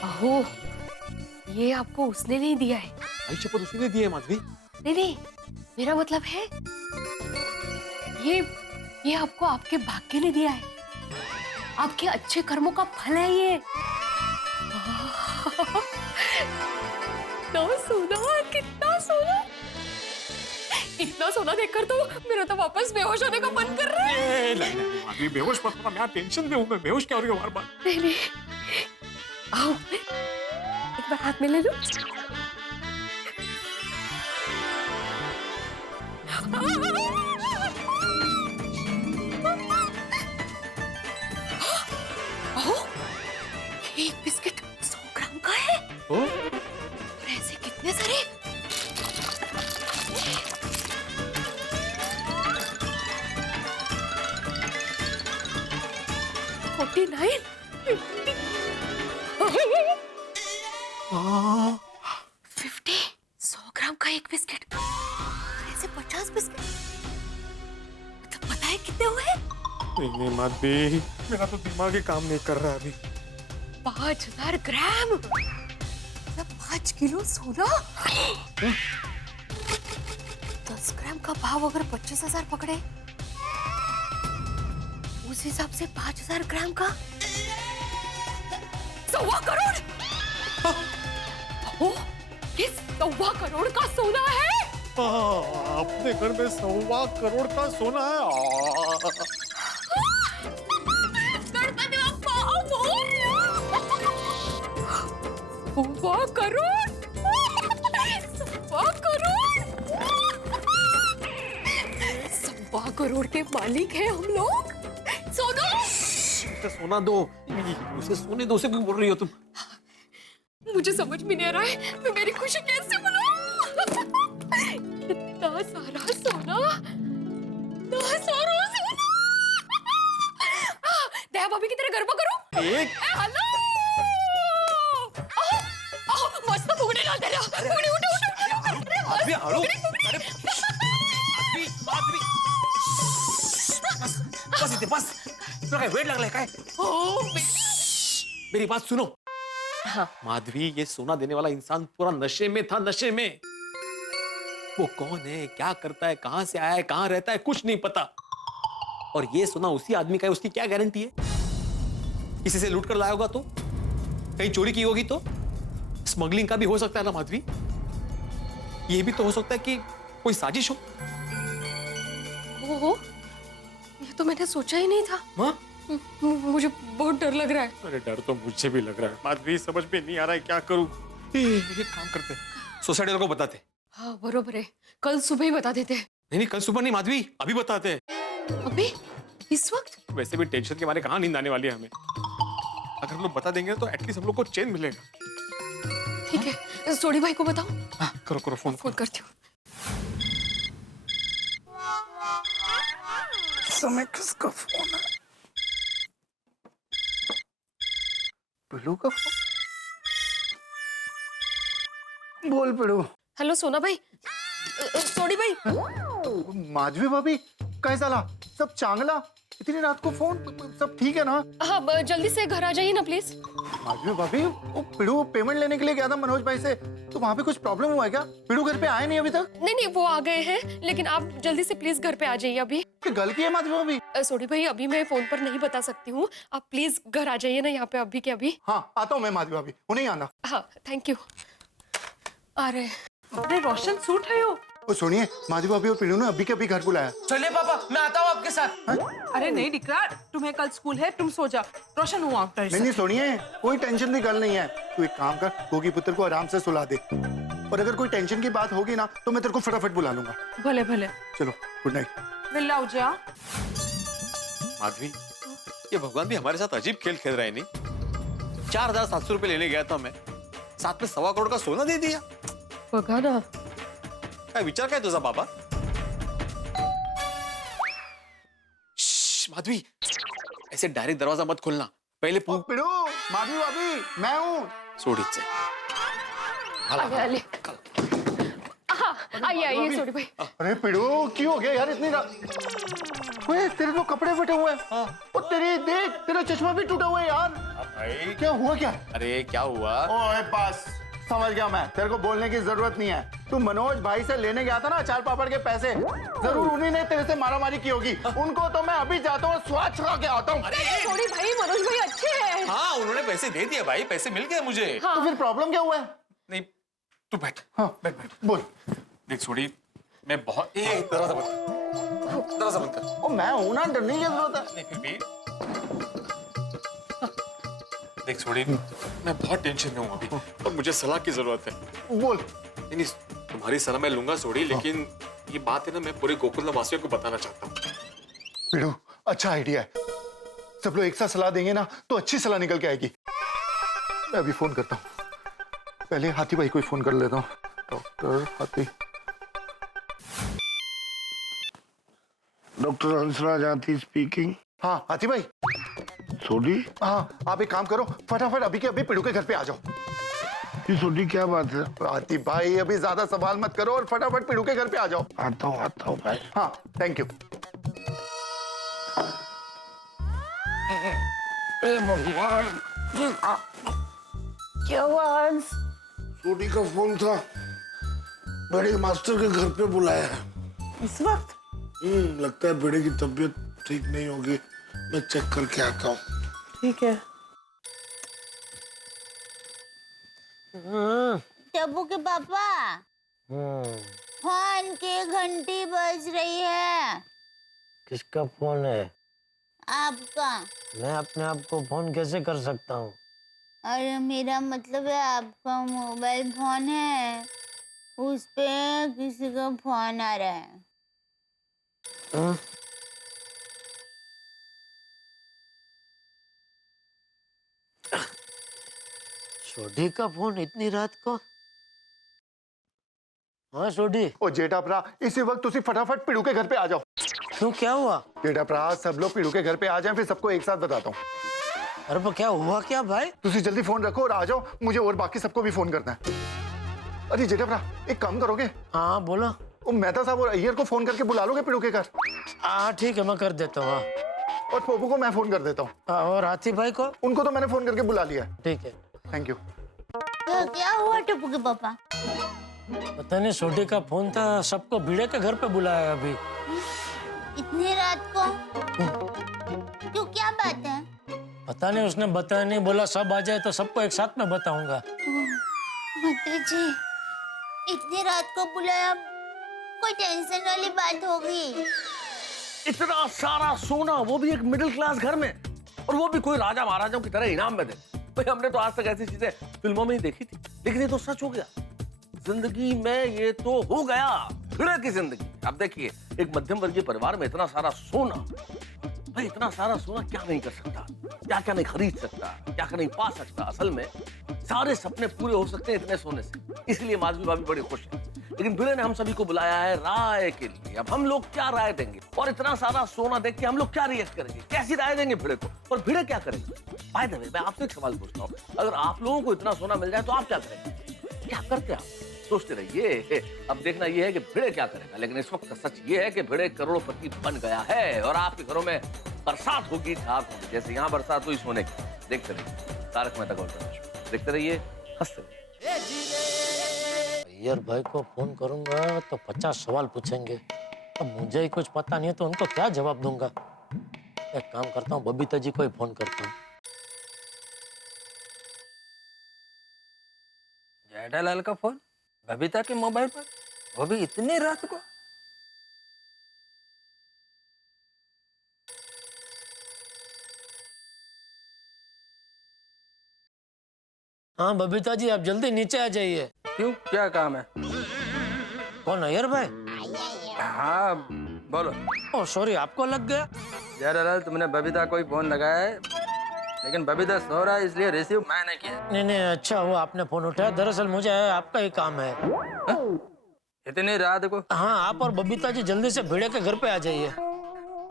ओहो, ये आपको उसने नहीं दिया है? भाई शपथ उसी ने दिए माधवी। नहीं नहीं, मेरा मतलब है ये आपको आपके भाग्य ने दिया है, आपके अच्छे कर्मों का फल है ये। तो सोना, कितना सोना, इतना सोना देखकर तो मेरा तो वापस बेहोश होने का मन कर रहा है। नहीं माधवी बेहोश मत होना, मैं यहाँ टेंशन में हूँ। मैं बेहोश क्या हो रही हूँ बार बार। नहीं नहीं, आओ एक बार हाथ में ले लो। एक बिस्किट 100 ग्राम का है। और ऐसे कितने सारे? $49, 100 ग्राम का एक बिस्किट, ऐसे 50 बिस्किट, मतलब पता है कितने हुए? नहीं माधवी, मेरा तो दिमाग ही काम नहीं कर रहा अभी। 5000 ग्राम, मतलब 5 किलो सोना। 10 ग्राम का भाव अगर 25,000 पकड़े, उस हिसाब से 5000 ग्राम का 1.25 करोड़। ओ, ये 1.25 करोड़ का सोना है। अपने घर में 1.25 करोड़ का सोना है। गणपति बप्पा मोरया। 1.25 करोड़, 1.25 करोड़, 1.25 करोड़ के मालिक हैं हम लोग। सोना, सोना दो, उसे सोने दो। उसे क्यों बोल रही हो तुम? मुझे समझ में नहीं आ रहा है मैं मेरी खुशी कैसे मनाऊं। इतना सारा सोना, इतना सारा सोना। दया भाभी की तरह गरबा करो। हेलो, मस्त फुगड़े डाल दे रहा। फुगड़ी उठो उठो। माधवी हलो, अरे बस इतने बस। तो क्या वेट लग रहा है? मेरी बात सुनो। हाँ। माधवी, ये सोना देने वाला इंसान पूरा नशे में था, नशे में। वो कौन है, क्या करता है, कहां से आया है, कहां रहता है, कुछ नहीं पता। और ये सोना उसी आदमी का है, उसकी क्या गारंटी है? किसी से लूट कर लाया होगा तो, कहीं चोरी की होगी तो, स्मगलिंग का भी हो सकता है ना माधवी। ये भी तो हो सकता है कि कोई साजिश हो। ओहो, ये तो मैंने सोचा ही नहीं था। हाँ? मुझे बहुत डर लग रहा है। अरे डर तो मुझे भी लग रहा है माधवी, समझ में नहीं आ रहा है क्या करूं। एक काम करते हैं, सोसाइटी वालों को बताते। हाँ बरोबर है, कल सुबह ही बता देते हैं। नहीं कल सुबह नहीं माधवी, अभी बताते हैं। अभी इस वक्त? वैसे भी टेंशन के मारे कहाँ नींद आने वाली है हमें। अगर हम लोग बता देंगे तो एटलीस्ट हम लोग को चैन मिलेगा। ठीक है, सोडी भाई को बताओ। हाँ, करो करो फोन करती हूँ। समय किसका फोन है? पिलू का फोन। बोल पिलू। हेलो सोना भाई, सोडी भाई। माधवी भाभी काय झाला? सब चांगला? इतनी रात को फोन? सब ठीक है ना? हाँ जल्दी से घर आ जाइए ना प्लीज। माधवी भाभी, वो पिड़ू पेमेंट लेने के लिए गया था मनोज भाई से, तो वहाँ पे कुछ प्रॉब्लम हुआ है क्या? पिड़ू घर पे आए नहीं अभी तक? नहीं नहीं, वो आ गए हैं, लेकिन आप जल्दी से प्लीज घर पे आ जाइए अभी। गल की है माधवी भाभी? सोडी भाई, अभी मैं फोन पर नहीं बता सकती हूँ, आप प्लीज घर आ जाइए ना यहाँ पे अभी के अभी। हाँ आता हूँ मैं माधवी भाभी, उन्हें आना। हाँ थैंक यू। अरे रोशन सूट है यो। ओ सुनिए, माधवी भाभी और पीड़ू ने अभी के अभी घर बुलाया। चलिए पापा, मैं आता हूँ आपके साथ। अरे नहीं डिकरा, तुम्हें कल स्कूल है, तुम सो जा। रोशन हुआ आफ्टर। नहीं सुनिए, कोई टेंशन की गल नहीं है। तू एक काम कर, गोगी पुत्र को आराम से सुला दे, और अगर कोई टेंशन की बात होगी ना तो मैं तेरे को फटाफट बुला लूंगा। भले भले। चलो, गुड नाइट। मिल जा। माधवी, ये भगवान भी हमारे साथ अजीब खेल खेल रहे हैं। नहीं, 4700 रुपए लेने गया था मैं, साथ में 1.25 करोड़ का सोना दे दिया। बघा ना, काय विचार काय तुझा बाबा? माधवी, ऐसे डायरेक्ट दरवाजा मत खोलना, पहले पीड़ू, माधवी भाभी, मैं हूँ। सोडीच आइए आइए सोडी भाई। अरे पीड़ू, क्यों हो गया यार इतनी रात? ओए, तेरे तो कपड़े फटे हुए हैं। और तेरी देख, तेरा चश्मा भी टूटा हुआ है यार। भाई, क्या हुआ क्या? अरे क्या हुआ? ओए बस, समझ गया मैं, तेरे को बोलने की जरूरत नहीं है। तू मनोज भाई से लेने गया था ना अचार पापड़ के पैसे, जरूर उन्हीं ने तेरे से मारामारी की होगी। उनको तो मैं अभी जाता हूँ, स्वाद छुड़ा के आता हूँ। सोडी भाई, मनोज भाई अच्छे हैं। हाँ, उन्होंने पैसे दे दिए भाई, पैसे मिल गए मुझे। तो फिर प्रॉब्लम क्या हुआ है? नहीं, तू बैठ। हाँ बैठ, बोल। देख सोडी, मैं बहुत दरवाजा बंद कर। ओ मैं हूं ना, डरने की जरूरत है। नहीं फिर भी देख सोडी, मैं बहुत टेंशन में हूँ अभी, और मुझे सलाह की जरूरत है। बोल। नहीं, तुम्हारी सलाह मैं लूंगा सोडी, लेकिन ये बात है ना, मैं पूरे गोकुलधाम वासियों को बताना चाहता हूँ। पीड़ू, अच्छा आइडिया है। सब लोग एक साथ सलाह देंगे ना तो अच्छी सलाह निकल के आएगी। मैं अभी फोन करता हूँ, पहले हाथी भाई को फोन कर लेता हूँ। डॉक्टर हाथी। डॉक्टर हंसराज हाथी स्पीकिंग। हाँ हाथी भाई। सोडी? हाँ, आप एक काम करो, फटाफट अभी के अभी पीड़ू के घर पे आ जाओ। ये सोडी क्या बात है? हाथी भाई, अभी ज्यादा सवाल मत करो और फटाफट पीड़ू के घर पे आ जाओ। आता हूँ भाई। हाँ, थैंक यू। भगवान, क्या हुआ हंस? सोडी का फोन था, बड़े मास्टर के घर पे बुलाया है इस वक्त? लगता है बेड़े की तबीयत ठीक नहीं होगी, मैं चेक करके आता हूँ। ठीक है। टब्बू के पापा, फोन की घंटी बज रही है। किसका फोन है? आपका। मैं अपने आप को फोन कैसे कर सकता हूँ? अरे मेरा मतलब है, आपका मोबाइल फोन है, उस पे किसी का फोन आ रहा है। सोडी का फोन इतनी रात को? हाँ सोडी। ओ जेठा भरा, इसी वक्त तुसी फटाफट पीड़ू के घर पे आ जाओ। क्यों, क्या हुआ? जेठा भरा, सब लोग पीड़ू के घर पे आ जाएं, फिर सबको एक साथ बताता हूँ। अरे पर क्या हुआ क्या भाई? तुसी जल्दी फोन रखो और आ जाओ, मुझे और बाकी सबको भी फोन करना है। अरे जेठा भरा, एक काम करोगे? हाँ बोलो। मेहता साहब और अय्यर को फोन करके बुला लोगे पीड़ू के घर? हाँ ठीक है, मैं कर देता हूँ। और पोपू को मैं फोन कर देता हूँ। और हाथी भाई को? उनको तो मैंने फोन करके बुला लिया। ठीक है, थैंक यू। क्या हुआ टप्पू के पापा? पता नहीं, सोडी का फोन था, सबको भिड़े के घर पे बुलाया अभी। इतनी रात को? क्यों, क्या बात है? पता नहीं, उसने बताया नहीं, बोला सब आ जाए तो सबको एक साथ में बताऊंगा। मंत्री जी, इतनी रात को बुलाया, कोई टेंशन वाली बात होगी? इतना सारा सोना, वो भी एक मिडिल क्लास घर में, और वो भी कोई राजा महाराजाओं की तरह इनाम में दे। भाई हमने तो आज तक ऐसी चीजें फिल्मों में ही देखी थी, लेकिन ये तो सच हो गया जिंदगी में। ये तो हो गया भिड़े की जिंदगी। अब देखिए, एक मध्यम वर्गीय परिवार में इतना सारा सोना, भाई इतना सारा सोना क्या नहीं कर सकता, क्या क्या नहीं खरीद सकता, क्या क्या नहीं पा सकता। असल में सारे सपने पूरे हो सकते हैं इतने सोने से, इसलिए माधवी भाभी बड़ी खुश है। लेकिन भिड़े ने हम सभी को बुलाया है राय के लिए। अब हम लोग क्या राय देंगे, और इतना सारा सोना देख के हम लोग क्या रिएक्ट करेंगे, कैसी राय देंगे भिड़े को, और भिड़े क्या करेंगे? बाय द वे, मैं आपसे एक सवाल पूछता हूँ, अगर आप लोगों को इतना सोना मिल जाए तो आप क्या करेंगे? क्या करते आप? सोचते रहिए। अब देखना ये है कि भिड़े क्या करेगा। लेकिन इस वक्त का सच ये है कि भिड़े करोड़पति बन गया है, और आपके घरों में बरसात होगी, ठाक होगी, जैसे यहाँ बरसात हुई सोने की। देखते रहिए तारक मेहता का उल्टा चश्मा, देखते रहिए, हंसते रहिए। अय्यर भाई को फोन करूंगा तो 50 सवाल पूछेंगे, तो मुझे ही कुछ पता नहीं है तो उनको क्या जवाब दूंगा। एक काम करता हूँ, बबीता जी को ही फोन करता हूँ। जेठालाल का फोन बबीता के मोबाइल पर? वो भी इतनी रात को? हाँ बबीता जी, आप जल्दी नीचे आ जाइए। क्यों, क्या काम है? कौन अय्यर भाई? हाँ बोलो। ओ सॉरी, आपको लग गया। यार तुमने बबीता को ही फोन लगाया है, लेकिन बबीता सो रहा है इसलिए रिसीव मैंने किया। नहीं, अच्छा हुआ आपने फोन उठाया। दरअसल मुझे आपका ही काम है। इतनी रात को? हाँ, आप और बबीता जी जल्दी से भिड़े के घर पे आ जाइए।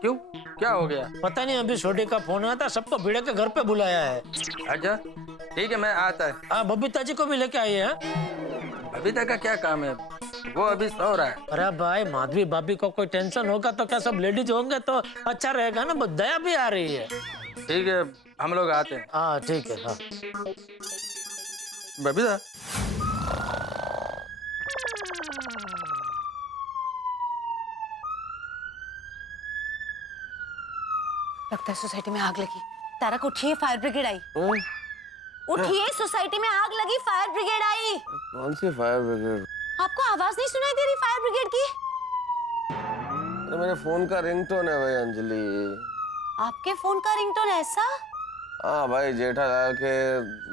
क्यों, क्या हो गया? पता नहीं, अभी छोटे का फोन आया था, सबको भिड़े के घर पे बुलाया है। अच्छा ठीक है, मैं आता है। हाँ, बबीता जी को भी लेके आइए। बबीता का क्या काम है, वो अभी सो रहा है। अरे भाई, माधवी भाभी को कोई टेंशन होगा तो क्या सब लेडीज होंगे तो अच्छा रहेगा ना, बस दया भी आ रही है। ठीक है, हम लोग आते हैं। हाँ ठीक है। हाँ बबीता, लगता है सोसाइटी में आग लगी। तारक उठिए, फायर ब्रिगेड आई। उठिए, सोसाइटी में आग लगी, फायर ब्रिगेड आई। कौन सी फायर ब्रिगेड? आपको आवाज नहीं सुनाई दे रही फायर ब्रिगेड की? अरे मेरे फोन का रिंगटोन है भाई अंजलि। आपके फोन का रिंगटोन ऐसा? हाँ भाई, जेठालाल के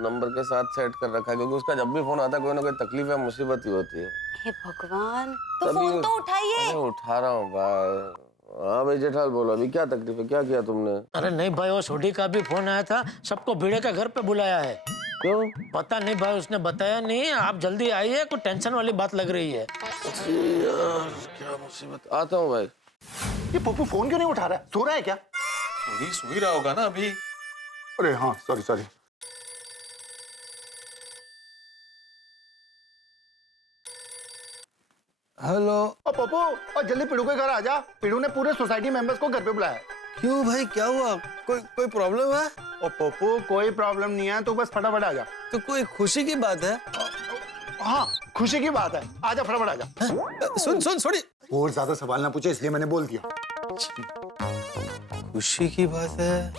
नंबर के साथ सेट कर रखा है, क्योंकि उसका जब भी फोन आता है कोई ना कोई तकलीफ या मुसीबत ही होती है। हे भगवान, तो तभी फोन तो उठाइए। अरे उठा रहा हूँ भाई। हाँ भाई जेठाल, बोलो अभी क्या तकलीफ है, क्या किया तुमने? अरे नहीं भाई, वो छोटी का भी फोन आया था, सबको भिड़े के घर पे बुलाया है। क्यों? पता नहीं भाई, उसने बताया नहीं। आप जल्दी आइए, कुछ टेंशन वाली बात लग रही है। यार क्या मुसीबत। आता हूँ भाई। ये पप्पू फोन क्यों नहीं उठा रहा है? सो रहा है क्या? सो ही रहा होगा ना अभी। अरे हाँ, सॉरी। हेलो। और पप्पू, और जल्दी पिड़ू के घर आ जा। पिड़ू ने पूरे सोसाइटी मेंबर्स को घर पे बुलाया है। क्यों भाई, क्या हुआ? कोई प्रॉब्लम है? और पप्पू, कोई प्रॉब्लम नहीं है, तो बस फटाफट आ जा। तो कोई खुशी की बात है? हाँ, खुशी की बात है। आजा, फटाफट आ जा। सुन थोड़ी और ज्यादा सवाल ना पूछे, इसलिए मैंने बोल दिया। खुशी की बात है।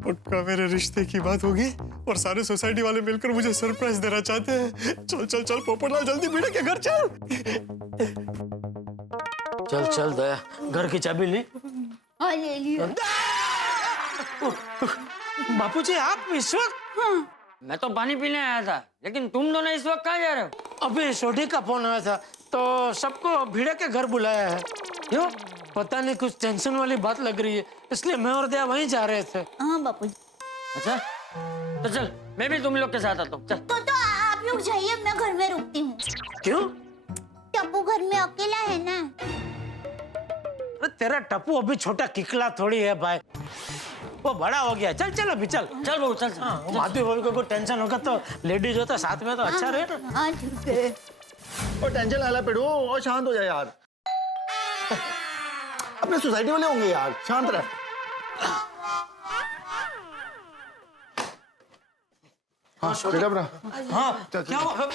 पक्का मेरे रिश्ते की बात होगी और सारे सोसाइटी वाले मिलकर मुझे सरप्राइज देना चाहते हैं। चल पोपटलाल, जल्दी भिड़े के घर चल। चल दया, घर की चाबी ली। हाँ ले लिया। बापूजी, आप इस वक्त? मैं तो पानी पीने आया था, लेकिन तुम दोनों इस वक्त कहाँ जा रहे हो? अभी छोटी का फोन आया था, तो सबको भिड़े के घर बुलाया है। क्यों? पता नहीं, कुछ टेंशन वाली बात लग रही है, इसलिए मैं और दया वहीं जा रहे थे। हाँ बापू। अच्छा तो चल, मैं भी तुम लोग के साथ आता हूँ। चल। तो आप लोग जाइए, मैं घर में रुकती हूँ। क्यों? टप्पू घर में अकेला है ना। अरे तेरा टप्पू अभी छोटा किकला थोड़ी है भाई, वो बड़ा हो गया। चल अभी चल बहू चल। माधवी भाभी को कोई टेंशन होगा तो लेडीज होता साथ में तो अच्छा रहे। हाँ ठीक है। और टेंशन लाला पिड़ू, और शांत हो जाए यार। अपने सोसाइटी वाले होंगे यार, शांत रह। हाँ बेटा अपना। हाँ क्या हुआ?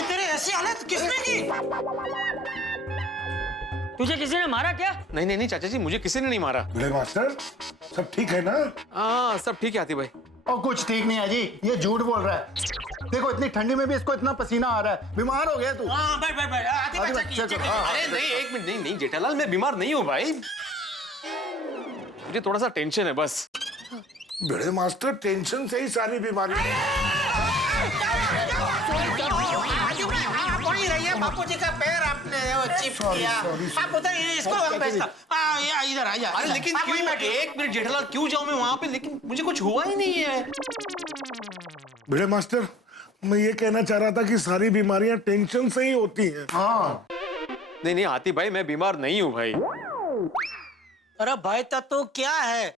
तेरे ऐसी हालत किसने की? तुझे किसी ने मारा क्या? नहीं चाचा जी, मुझे किसी ने नहीं मारा। बड़े मास्टर, सब ठीक है ना? हाँ सब ठीक है आती भाई। और कुछ ठीक नहीं है जी, ये झूठ बोल रहा है। देखो इतनी ठंडी में भी इसको इतना पसीना आ रहा है। बीमार हो गया तू? हाँ बैठ। अरे नहीं, एक मिनट, नहीं जेठालाल, मैं बीमार नहीं हूँ भाई, मुझे थोड़ा सा टेंशन है बस। बड़े मास्टर, टेंशन से ही सारी बीमारी। बापू जी का पैर आपने चिप किया। आप उधर इसको इधर आ जा। अरे लेकिन क्यों? एक मिनट जेठालाल, क्यों जाऊं मैं वहां पे? लेकिन मुझे कुछ हुआ ही नहीं है। बड़े मास्टर, मैं ये कहना चाह रहा था कि सारी बीमारियां टेंशन से ही होती हैं। हाँ। नहीं आती भाई, मैं बीमार नहीं हूँ भाई। अरे भाई तो क्या है?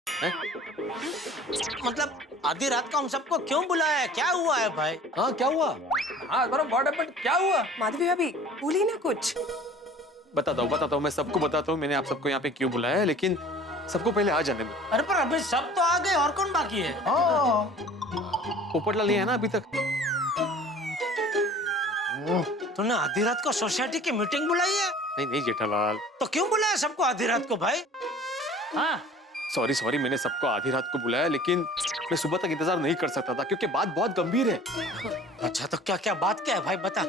मतलब आधी रात का हम सबको क्यों बुलाया है? क्या हुआ है भाई? हाँ क्या हुआ? हाँ बट क्या हुआ? माधवी भाभी बोली ना कुछ। बताता हूँ, मैं सबको बताता हूँ मैंने आप सबको यहाँ पे क्यों बुलाया है, लेकिन सबको पहले आ जाने दो। अरे पर अभी सब तो आ गए, और कौन बाकी है? पोपटलाल है ना अभी तक। तूने आधी रात को सोसाइटी की मीटिंग बुलाई है? नहीं जेठालाल। तो क्यों बुलाया सबको आधी रात को भाई? हाँ सॉरी सॉरी, मैंने सबको आधी रात को बुलाया, लेकिन मैं सुबह तक इंतजार नहीं कर सकता था क्योंकि बात बहुत गंभीर है। अच्छा तो क्या क्या बात क्या है भाई, बता।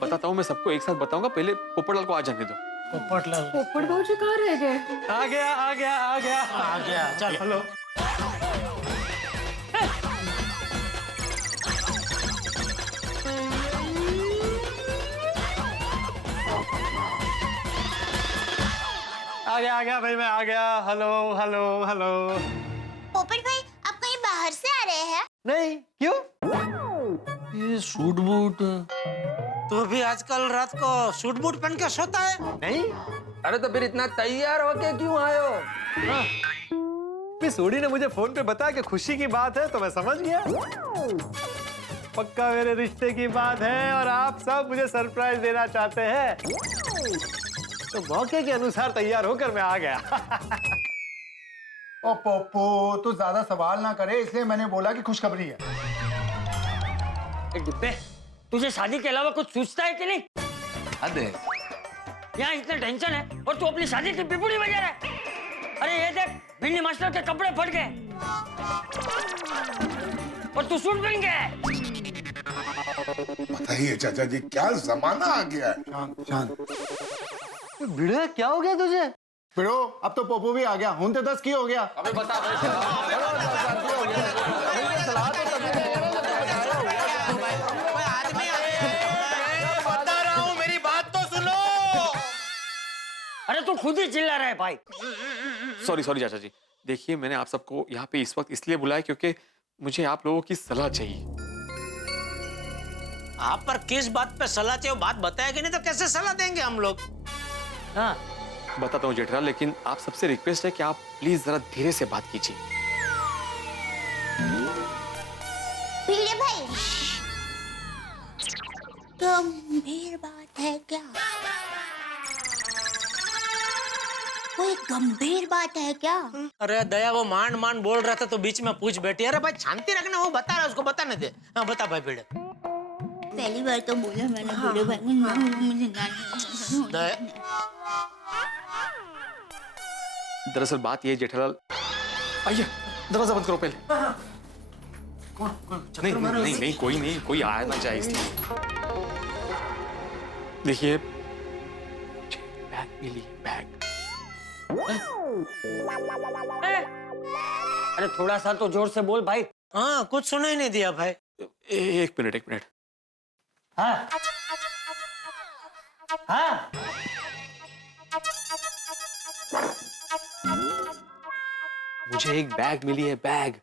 बताता हूँ, मैं सबको एक साथ बताऊंगा, पहले पोपटलाल को आ जाने दो। पोपटलाल पोपट भाजी कहाँ रह गए? आ गया आ गया आ गया आ गया, चल। हेलो। आ गया भाई, मैं आ गया। Hello hello hello. पोपट भाई, आप कहीं बाहर से आ रहे हैं? नहीं, क्यों? ये सूट बूट तो भी आजकल रात को सूट बूट पहन के सोता है? नहीं। अरे तो फिर इतना तैयार होके क्यों आए हो? सोडी ने मुझे फोन पे बताया कि खुशी की बात है, तो मैं समझ गया। पक्का मेरे रिश्ते की बात है और आप सब मुझे सरप्राइज देना चाहते हैं, तो मौके के अनुसार तैयार होकर मैं आ गया। ओ पोपो, तू ज्यादा सवाल ना करे, इसलिए मैंने बोला कि खुशखबरी है। डिब्बे, तुझे शादी के अलावा कुछ सोचता है कि नहीं? हद है। यहाँ इतना टेंशन है और तू अपनी शादी की पिपुड़ी बजा रहा है। अरे ये देख, भिंडी मास्टर के कपड़े फट गए और तू सूट पहन गया है। बताइए चाचा जी, क्या जमाना आ गया है। शांत शांत। भिड़े, क्या हो गया तुझे? फिरो, अब तो पोपो भी आ गया। हूं तो 10 की हो गया। अबे बता बता रहा हूँ, मेरी बात तो सुनो। अरे तू खुद ही चिल्ला रहा है भाई। सॉरी सॉरी चाचा जी, देखिए मैंने आप सबको यहाँ पे इस वक्त इसलिए बुलाया क्योंकि मुझे आप लोगों की सलाह चाहिए। आप पर किस बात पे सलाह चाहिए, बात बताएगी नहीं तो कैसे सलाह देंगे हम लोग? हाँ बताता हूँ जेठरा, लेकिन आप सबसे रिक्वेस्ट है कि आप प्लीज जरा धीरे से बात कीजिए। भिड़े भाई, गंभीर बात है क्या? कोई गंभीर बात है क्या? अरे दया, वो मान मान बोल रहा था तो बीच में पूछ बैठी। अरे भाई शांति रखना, वो बता रहा है, उसको बताने दे। हाँ बता भाई भिड़े। पहली बार तो बोला मैंने भिड़े भाई, मुझे दया, दरअसल बात ये जेठालाल, आइए दरवाजा बंद करो पहले। नहीं नहीं नहीं, कोई नहीं, कोई आया ना जाए इसलिए। देखिए, बैग मिली, बैग। अरे थोड़ा सा तो जोर से बोल भाई। हाँ कुछ सुना ही नहीं दिया भाई। एक मिनट। हाँ हाँ, मुझे एक बैग मिली है, बैग।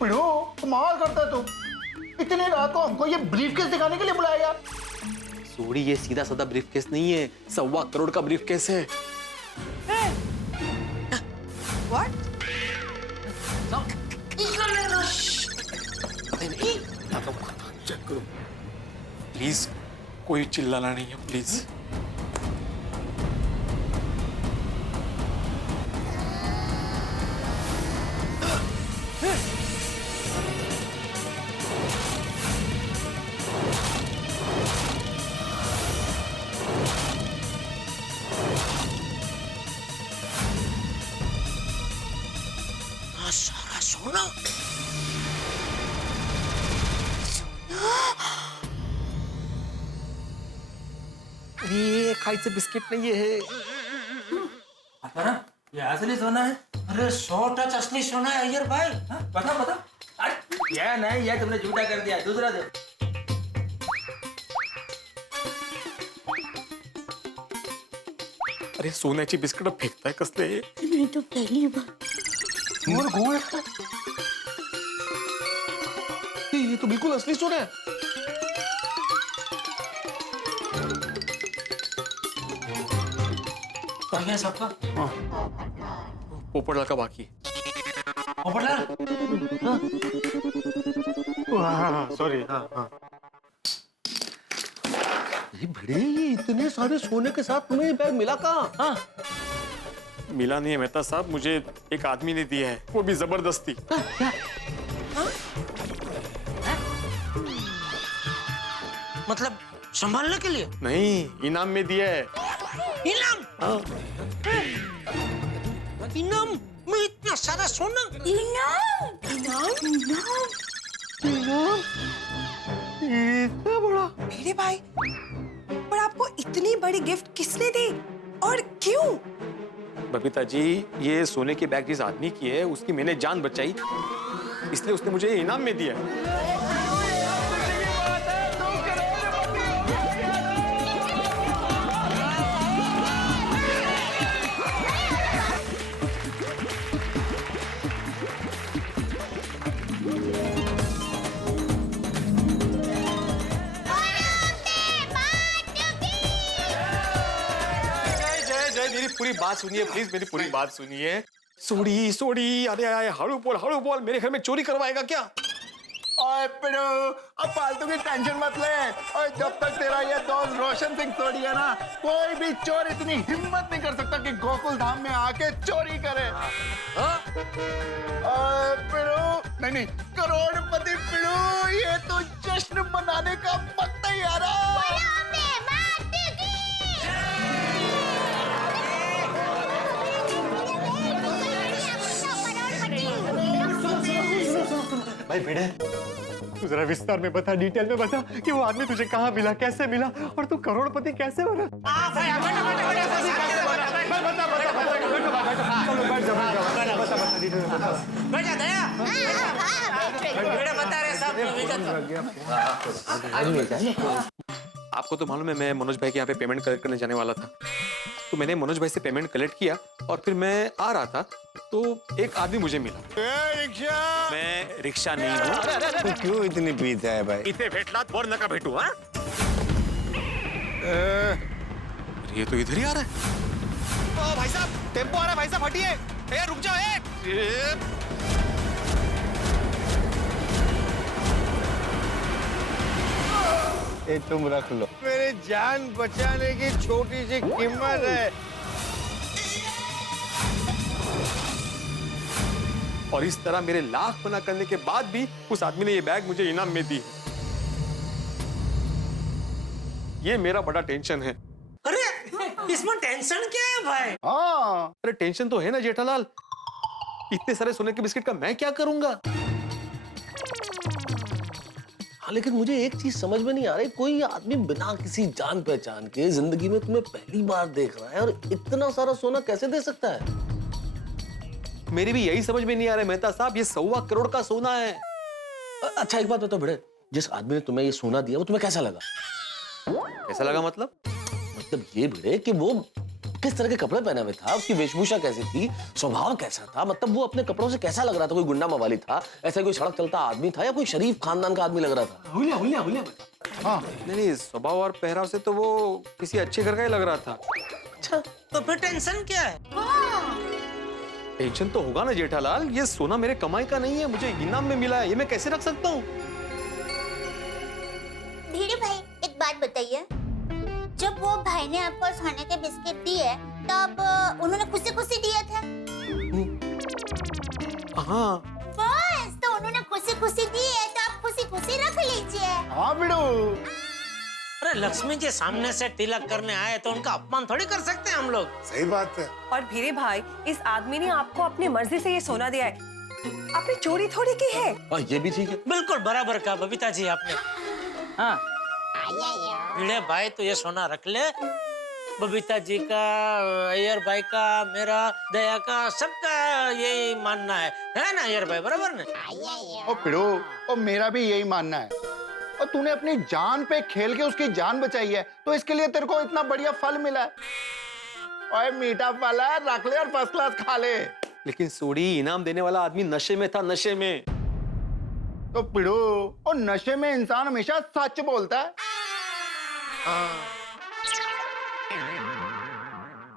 पिड़ो, कमाल करता है तू। इतनी रात को हमको ये ब्रीफकेस दिखाने के लिए बुलाया यार। सोडी, ये सीधा साधा ब्रीफकेस नहीं है, 1.25 करोड़ का ब्रीफकेस है। What? चेक करो प्लीज, कोई चिल्लाना नहीं है प्लीज। सारा सोना। ये खाई बिस्किट नहीं है। ये असली सोना है। अरे 100 टच असली सोना है अय्यर भाई। बता। अरे ये नहीं, ये तुमने झूठा कर दिया, दूसरा दे। अरे सोन्याची बिस्किट फेकताय कसले? मैं तो पहली बार। और घोड़, ये तो बिल्कुल असली सोना है। आ गया सबका? पोपटलाल का बाकी। पोपटलाल? हाँ सॉरी। हाँ। ये भिड़े, ये इतने सारे सोने के साथ तुम्हें ये बैग मिला कहाँ? हाँ मिला नहीं है मेहता साहब, मुझे एक आदमी ने दिया है, वो भी जबरदस्ती। मतलब संभालने के लिए? नहीं, इनाम में दिया है। इनाम? इनाम में इतना सारा सोना। इनाम इनाम इनाम इतना बड़ा? मेरे भाई, पर आपको इतनी बड़ी गिफ्ट किसने दी और क्यों? बबीता जी, ये सोने की बैग जिस आदमी की है उसकी मैंने जान बचाई, इसलिए उसने मुझे ये इनाम में दिया। मेरी पूरी बात सुनिए प्लीज, मेरी पूरी बात सुनिए। सोड़ी सोड़ी, अरे आए हाड़ू बोल, मेरे घर में चोरी करवाएगा क्या? ओए पिड़ू, अब फालतू की टेंशन मत ले। और जब तक तेरा ये दोस्त रोशन सिंह सोड़ी है ना, कोई भी चोर इतनी हिम्मत नहीं कर सकता कि गोकुल धाम में आके चोरी करे। ओए पिड़ू, नहीं, करोड़पति पिड़ू, ये तो जश्न मनाने का वक्त है यार। भाई भिड़े, तू जरा विस्तार में बता, डिटेल में बता कि वो आदमी तुझे कहाँ मिला, कैसे मिला और तू करोड़पति कैसे बना? आपको तो मालूम है मैं मनोज भाई के यहाँ पे पेमेंट कलेक्ट करने जाने वाला था, तो मैंने मनोज भाई से पेमेंट कलेक्ट किया और फिर मैं आ रहा था तो एक आदमी मुझे मिला। रिक्शा? मैं रिक्शा नहीं हूँ। तू क्यों इतनी पीता है भाई? इतने भेटलात बोर नका भेटू। हाँ, ये तो इधर ही आ रहा है। ओ भाई साहब, टेम्पो आ रहा है, भाई साहब हटिए। रुक जाओ। ये तुम रख लो, मेरी जान बचाने की छोटी सी कीमत है। और इस तरह मेरे लाख मना करने के बाद भी उस आदमी ने ये बैग मुझे इनाम में दी। ये मेरा बड़ा टेंशन है। अरे इसमें टेंशन क्या है भाई? हाँ, अरे टेंशन तो है ना जेठालाल, इतने सारे सोने के बिस्किट का मैं क्या करूंगा? हाँ, लेकिन मुझे एक चीज समझ में नहीं आ रही, कोई आदमी बिना किसी जान पहचान के जिंदगी में तुम्हें पहली बार देख रहा है और इतना सारा सोना कैसे दे सकता है? मेरी भी यही समझ में नहीं आ रहा है मेहता साहब, ये 1.25 करोड़ का सोना है। अच्छा एक बात बताओ भिड़े, जिस आदमी ने तुम्हें ये सोना दिया वो तुम्हें कैसा लगा? कैसा लगा मतलब? मतलब ये भिड़े कि वो किस तरह के कपड़े पहने हुए था, उसकी वेशभूषा कैसी थी, स्वभाव कैसा था, मतलब वो अपने कपड़ों से कैसा लग रहा था? कोई गुंडा मवाली था, ऐसा कोई सड़क चलता आदमी था या कोई शरीफ खानदान का आदमी लग रहा था? हुलिया। हाँ, नहीं, स्वभाव और पहराव से तो वो किसी अच्छे घर का ही लग रहा था। अच्छा, तो फिर टेंशन क्या है? टेंशन तो होगा ना जेठालाल, ये सोना मेरे कमाई का नहीं है, मुझे इनाम में मिला है, ये मैं कैसे रख सकता हूँ? भिड़े भाई, एक बात बताइए, जब वो भाई ने आपको सोने के बिस्किट दिए तब उन्होंने खुशी दिए थे? हाँ। बस, तो उन्होंने खुशी दिए तो आप खुशी रख लीजिए। हाँ बिड़ू। अरे लक्ष्मी जी सामने से तिलक करने आए तो उनका अपमान थोड़ी कर सकते हैं हम लोग। सही बात है। और भिड़े भाई, इस आदमी ने आपको अपनी मर्जी से ये सोना दिया है, आपने चोरी थोड़ी की है। ये भी ठीक है। बिल्कुल बराबर कहा बबीता जी आपने। हाँ भिड़े भाई, तो ये सोना रख ले, बबीता जी का, अय्यर भाई का, मेरा, दया का, सबका यही मानना है ना अय्यर भाई, बराबर ना? ओ पिड़ू, ओ मेरा भी यही मानना है। और तूने अपनी जान पे खेल के उसकी जान बचाई है, तो इसके लिए तेरे को इतना बढ़िया फल मिला है। ओए मीठा फल है, रख ले और फर्स्ट क्लास खा ले। लेकिन सोड़ी, इनाम देने वाला आदमी नशे में था, नशे में। तो पिड़ू, और नशे में इंसान हमेशा सच बोलता है।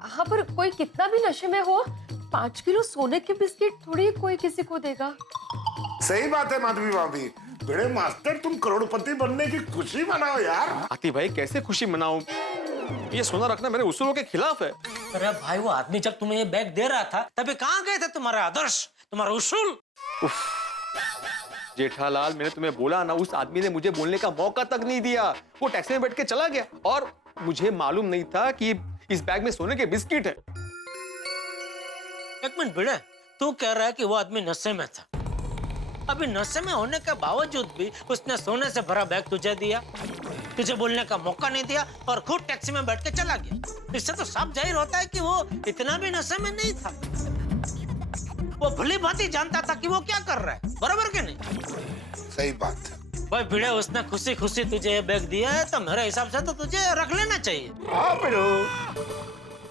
हाँ, पर कोई कितना भी नशे में हो, 5 किलो सोने के बिस्किट थोड़ी कोई किसी को देगा। सही बात है माधवी भाभी। बड़े मास्टर, तुम करोड़पति बनने की खुशी मनाओ यार। आती भाई, कैसे खुशी मनाऊं? ये सोना रखना मेरे उसूलों के खिलाफ है। अरे भाई, वो आदमी जब तुम्हें ये बैग दे रहा था तभी कहाँ गए थे तुम्हारा आदर्श, तुम्हारा उसूल? जेठालाल, मैंने तुम्हें बोला ना, उस आदमी ने मुझे बोलने का मौका तक नहीं दिया। वो टैक्सी में बैठ के चला गया और मुझे मालूम नहीं था कि इस बैग में सोने के बिस्किट है। एक मिनट भिड़े, तू कह रहा है कि वो आदमी नशे में था। अभी नशे में होने के बावजूद भी उसने सोने से भरा बैग तुझे दिया, तुझे बोलने का मौका नहीं दिया और खुद टैक्सी में बैठ के चला गया। इससे तो साफ जाहिर होता है कि वो इतना भी नशे में नहीं था। वो भली भांति जानता था कि वो क्या कर रहा है, बराबर के नहीं? सही बात है भाई भिड़े, उसने खुशी खुशी तुझे ये बैग दिया है तो मेरे हिसाब से तो तुझे रख लेना चाहिए। हाँ बिड़ो,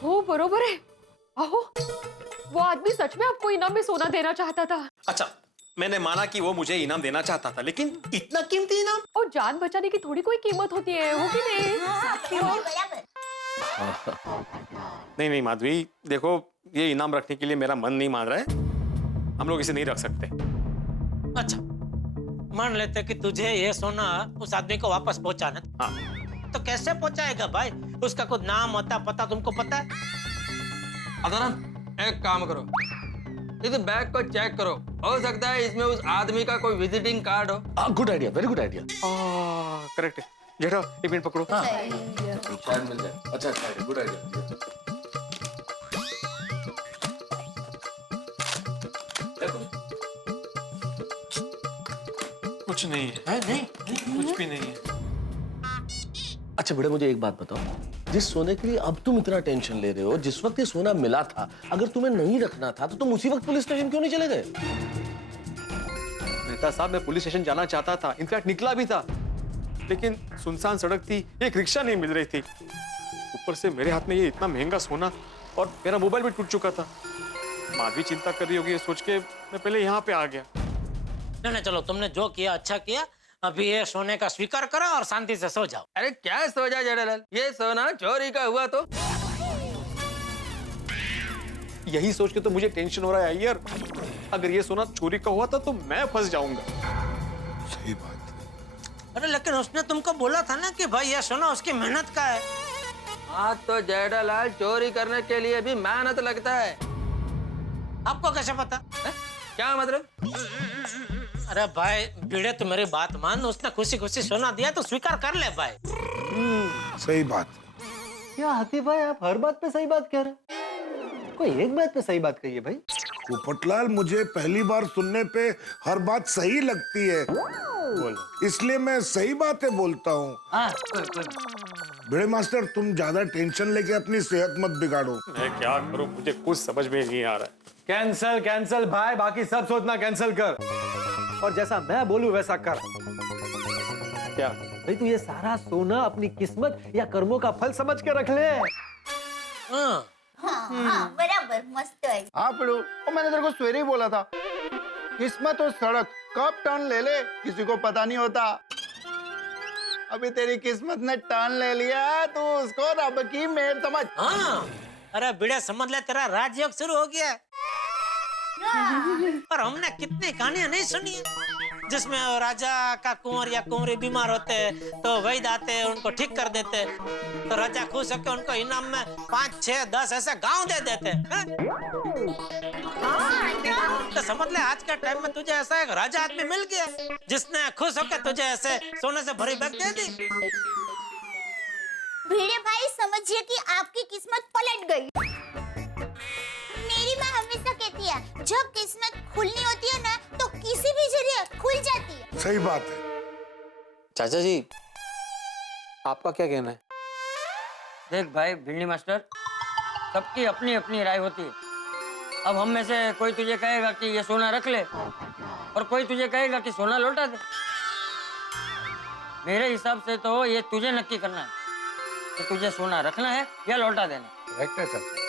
हो बरोबर है। आहो, वो आदमी सच में आपको इनाम में सोना देना चाहता था। अच्छा, मैंने माना कि वो मुझे इनाम देना चाहता था, लेकिन इतना कीमती इनाम? और जान बचाने की थोड़ी कोई कीमत होती है, हो कि नहीं? नहीं नहीं माधवी, देखो ये इनाम रखने के लिए मेरा मन नहीं मान रहा है। हम लोग इसे नहीं रख सकते। अच्छा, मान लेते कि तुझे ये सोना उस आदमी को वापस पहुंचाना। हाँ। तो कैसे पहुंचाएगा भाई? उसका कुछ नाम होता पता तुमको पता है? अदनान, एक काम करो, इस बैग को चेक करो, हो सकता है इसमें उस आदमी का कोई विजिटिंग कार्ड हो। Good idea, very good idea. Correct है। जेठा, एक मिनट पकड़ो। शायद मिल जाए। अच्छा, गुड आइडिया। कुछ नहीं है। नहीं, कुछ भी नहीं है। अच्छा बेटा, मुझे एक बात बताओ, जिस सोने के लिए अब तुम इतना टेंशन ले रहे हो, जिस वक्त ये सोना मिला था, अगर तुम्हें नहीं रखना था तो तुम उसी वक्त पुलिस स्टेशन क्यों नहीं चले गए? मेहता साहब, मैं पुलिस स्टेशन जाना चाहता था, इनफैक्ट निकला भी था, लेकिन सुनसान सड़क थी, एक रिक्शा नहीं मिल रही थी। ऊपर से मेरे हाथ में ये इतना महंगा सोना और मेरा मोबाइल भी टूट चुका था। माधवी चिंता कर रही होगी ये सोच के मैं पहले यहाँ पे आ गया। नहीं, चलो तुमने जो किया अच्छा किया। अभी ये सोने का स्वीकार करो और शांति से सो जाओ। अरे क्या सो जा जेठालाल, ये सोना चोरी का हुआ तो? यही सोच के तो मुझे टेंशन हो रहा है यार। अगर ये सोना चोरी का हुआ था तो मैं फंस जाऊंगा। सही बात। अरे लेकिन उसने तुमको बोला था ना कि भाई ये सोना उसकी मेहनत का है। हाँ तो जेठालाल, चोरी करने के लिए भी मेहनत लगता है। आपको कैसे पता है? क्या मतलब? अरे भाई भिड़े, तू मेरी बात मान, उसने खुशी खुशी सोना दिया तो स्वीकार कर ले भाई। सही बात। क्या हाथी भाई, आप हर बात पे सही बात कह रहे हैं? कोई एक बात पे सही बात कहिए भाई। पोपटलाल, मुझे पहली बार सुनने पे हर बात सही लगती है, इसलिए मैं सही बातें बोलता हूँ। बड़े मास्टर, तुम ज्यादा टेंशन लेके अपनी सेहत मत बिगाड़ो। मैं क्या करूं, मुझे कुछ समझ में नहीं आ रहा है। कैंसल कैंसल भाई, बाकी सब सोचना कैंसल कर और जैसा मैं बोलूं वैसा कर। क्या भाई, तू ये सारा सोना अपनी किस्मत या कर्मों का फल समझ के रख ले। हाँ, बराबर, मस्त है। हाँ पिड़ू, और मैंने तेरे को सवेरे ही बोला था, किस्मत और सड़क कब टर्न ले ले किसी को पता नहीं होता। अभी तेरी किस्मत ने टर्न ले लिया तो उसको रब की मेहर समझ। हाँ, अरे बिड़े समझ ले, तेरा राजयोग शुरू हो गया है। पर हमने कितनी कहानियां नहीं सुनी है जिसमें राजा का कुंवर या कुंवरी बीमार होते हैं तो वैद आते हैं, उनको ठीक कर देते हैं, तो राजा खुश होकर उनको इनाम में 5, 6, 10 ऐसे गांव दे देते हैं। तो समझ ले आज के टाइम में तुझे ऐसा एक राजा आदमी मिल गया जिसने खुश होकर तुझे ऐसे सोने से भरी बैग दे दी। भिड़े भाई, समझिए कि आपकी किस्मत पलट गई। मेरी माँ हमेशा कहती है, जब किस्मत खुलनी होती है ना तो किसी भी जरिए खुल जाती है। सही बात है। चाचा जी, आपका क्या कहना है? देख भाई भिंडी मास्टर, सबकी अपनी अपनी राय होती है। अब हम में से कोई तुझे कहेगा कि ये सोना रख ले और कोई तुझे कहेगा कि सोना लौटा दे। मेरे हिसाब से तो ये तुझे नक्की करना है कि तुझे सोना रखना है या लौटा देना। करेक्ट है चाचा।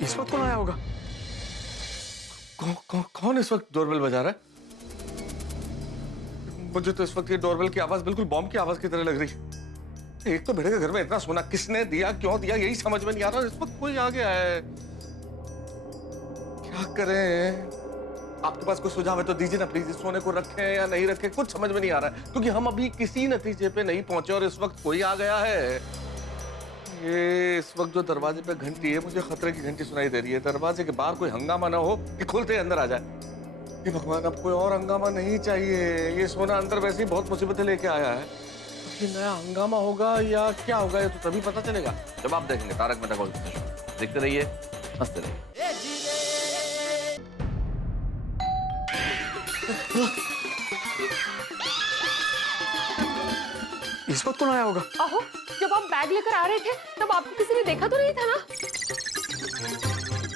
इस वक्त कौन आया होगा? कौन इस वक्त डोरबेल बजा रहा है? मुझे तो इस वक्त ये डोरबेल की आवाज बिल्कुल बॉम्ब की आवाज की तरह लग रही है। एक तो भिड़े के घर में इतना सोना किसने दिया, क्यों दिया, यही समझ में नहीं आ रहा। इस वक्त कोई आ गया है, क्या करें? आपके पास कोई सुझाव है तो दीजिए ना प्लीज। इस सोने को रखें या नहीं रखें, कुछ समझ में नहीं आ रहा है, क्योंकि हम अभी किसी नतीजे पे नहीं पहुंचे और इस वक्त कोई आ गया है। ये इस वक्त जो दरवाजे पे घंटी है, मुझे खतरे की घंटी सुनाई दे रही है। दरवाजे के बाहर कोई हंगामा ना हो कि खुलते ही अंदर आ जाए। ये भगवान, अब कोई और हंगामा नहीं चाहिए। ये सोना अंदर वैसे ही बहुत मुसीबतें लेके आया है। ये नया हंगामा होगा या क्या होगा, ये तो तभी पता चलेगा जब आप देखेंगे तारक मेहता का उल्टा चश्मा। देखते रहिए, हंसते रहिए। इस वक्त कौन आया होगा? आहो, जब आप बैग लेकर आ रहे थे तब आपको किसी ने देखा तो नहीं था ना?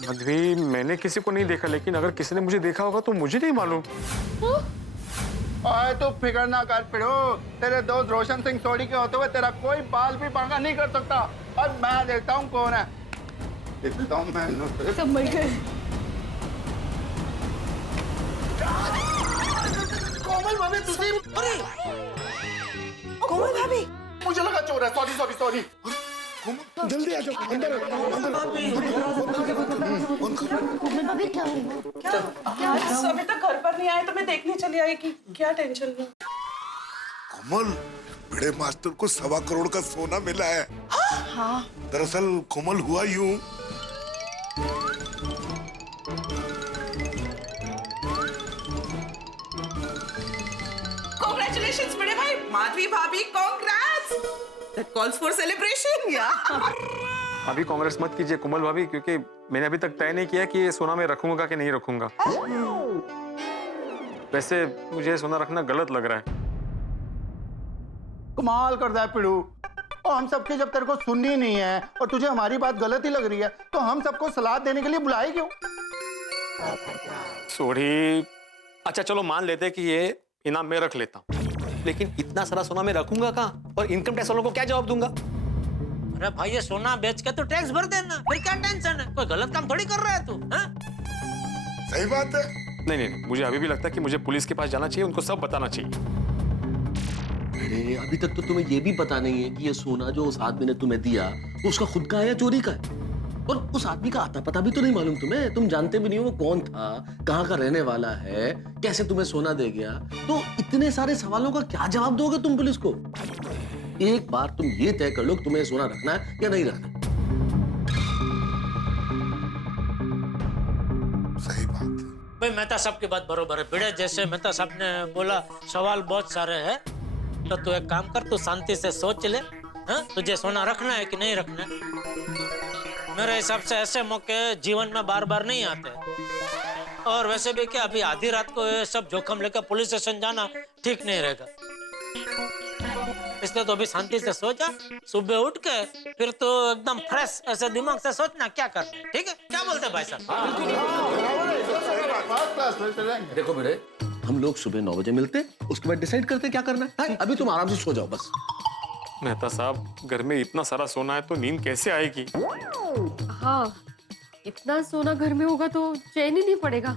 मधवी, मैंने किसी को नहीं देखा, लेकिन अगर किसी ने मुझे देखा होगा तो मुझे नहीं मालूम। ओए तू फिक्र ना कर पिड़ो, तेरे दोस्त रोशन सिंह सोडी के होते हुए तेरा कोई बाल भी बांका नहीं कर सकता। और मैं देखता हूँ कौन है, देखता हूँ मैं। सब मर गए। कोमल भाभी, तुझे कोमल भाभी, मुझे लगा चोर है। Sorry sorry sorry. जल्दी आ जाओ अंदर। अभी तक घर पर नहीं आए तो मैं देखने चली आई कि क्या टेंशन में। कोमल, बड़े मास्टर को 1.25 करोड़ का सोना मिला है। हाँ। दरअसल कोमल हुआ यूं, Congratulations बड़े भाई, माधवी भाभी, congrats! That calls for celebration, yeah. अभी कांग्रेस मत कीजिए कोमल भाभी, क्योंकि मैंने अभी तक तय नहीं किया कि ये सोना मैं रखूंगा कि नहीं रखूंगा। वैसे मुझे सोना रखना गलत लग रहा है। कमाल कर रहा है पिड़ू। और हम सबकी जब तेरे को सुननी नहीं है और तुझे हमारी बात गलत ही लग रही है, तो हम सबको सलाह देने के लिए बुलाए क्यों? सॉरी। अच्छा चलो मान लेते कि ये इनाम मैं रख लेता हूँ, लेकिन इतना सारा सोना मैं रखूंगा कहाँ और इनकम टैक्स वालों को क्या जवाब दूंगा? अरे भाई, ये सोना बेच के तो टैक्स भर देना, फिर क्या टेंशन है? कोई गलत काम थोड़ी कर रहा है तू। सही बात है। नहीं नहीं नहीं, मुझे अभी भी लगता है कि मुझे पुलिस के पास जाना चाहिए, उनको सब बताना चाहिए। अरे अभी तक तो तुम्हें ये भी पता नहीं है कि ये सोना जो उस आदमी ने तुम्हें दिया वो उसका खुद का है या चोरी का है। और उस आदमी का आता पता भी तो नहीं मालूम तुम्हें, तुम जानते भी नहीं हो वो कौन था, कहाँ का रहने वाला है, कैसे तुम्हें सोना दे गया। तो इतने सारे सवालों का क्या जवाब दोगे तुम पुलिस को? एक बार तुम ये तय कर लो कि तुम्हें सोना रखना है या नहीं रखना। सही बात है भाई, मेहता साहब की बात बरोबर है। भिड़े जैसे मेहता साहब ने बोला, सवाल बहुत सारे हैं, तो तू एक काम कर, तू शांति से सोच ले। तुझे सोना रखना है कि नहीं रखना है? मेरे हिसाब से ऐसे मौके जीवन में बार बार नहीं आते। और वैसे भी क्या, अभी आधी रात को ये सब जोखम लेकर पुलिस स्टेशन जाना ठीक नहीं रहेगा। इसलिए तो अभी शांति से सोचा, सुबह उठ के फिर तो एकदम फ्रेश ऐसे दिमाग से सोचना क्या करना है। ठीक है, क्या बोलते हैं भाई साहब? देखो बेटे, हम लोग सुबह 9 बजे मिलते, उसके बाद डिसाइड करते क्या करना है। अभी तुम आराम से सो जाओ बस। मेहता साहब, घर में इतना सारा सोना है तो नींद कैसे आएगी? हाँ, इतना सोना घर में होगा तो चैन ही नहीं पड़ेगा।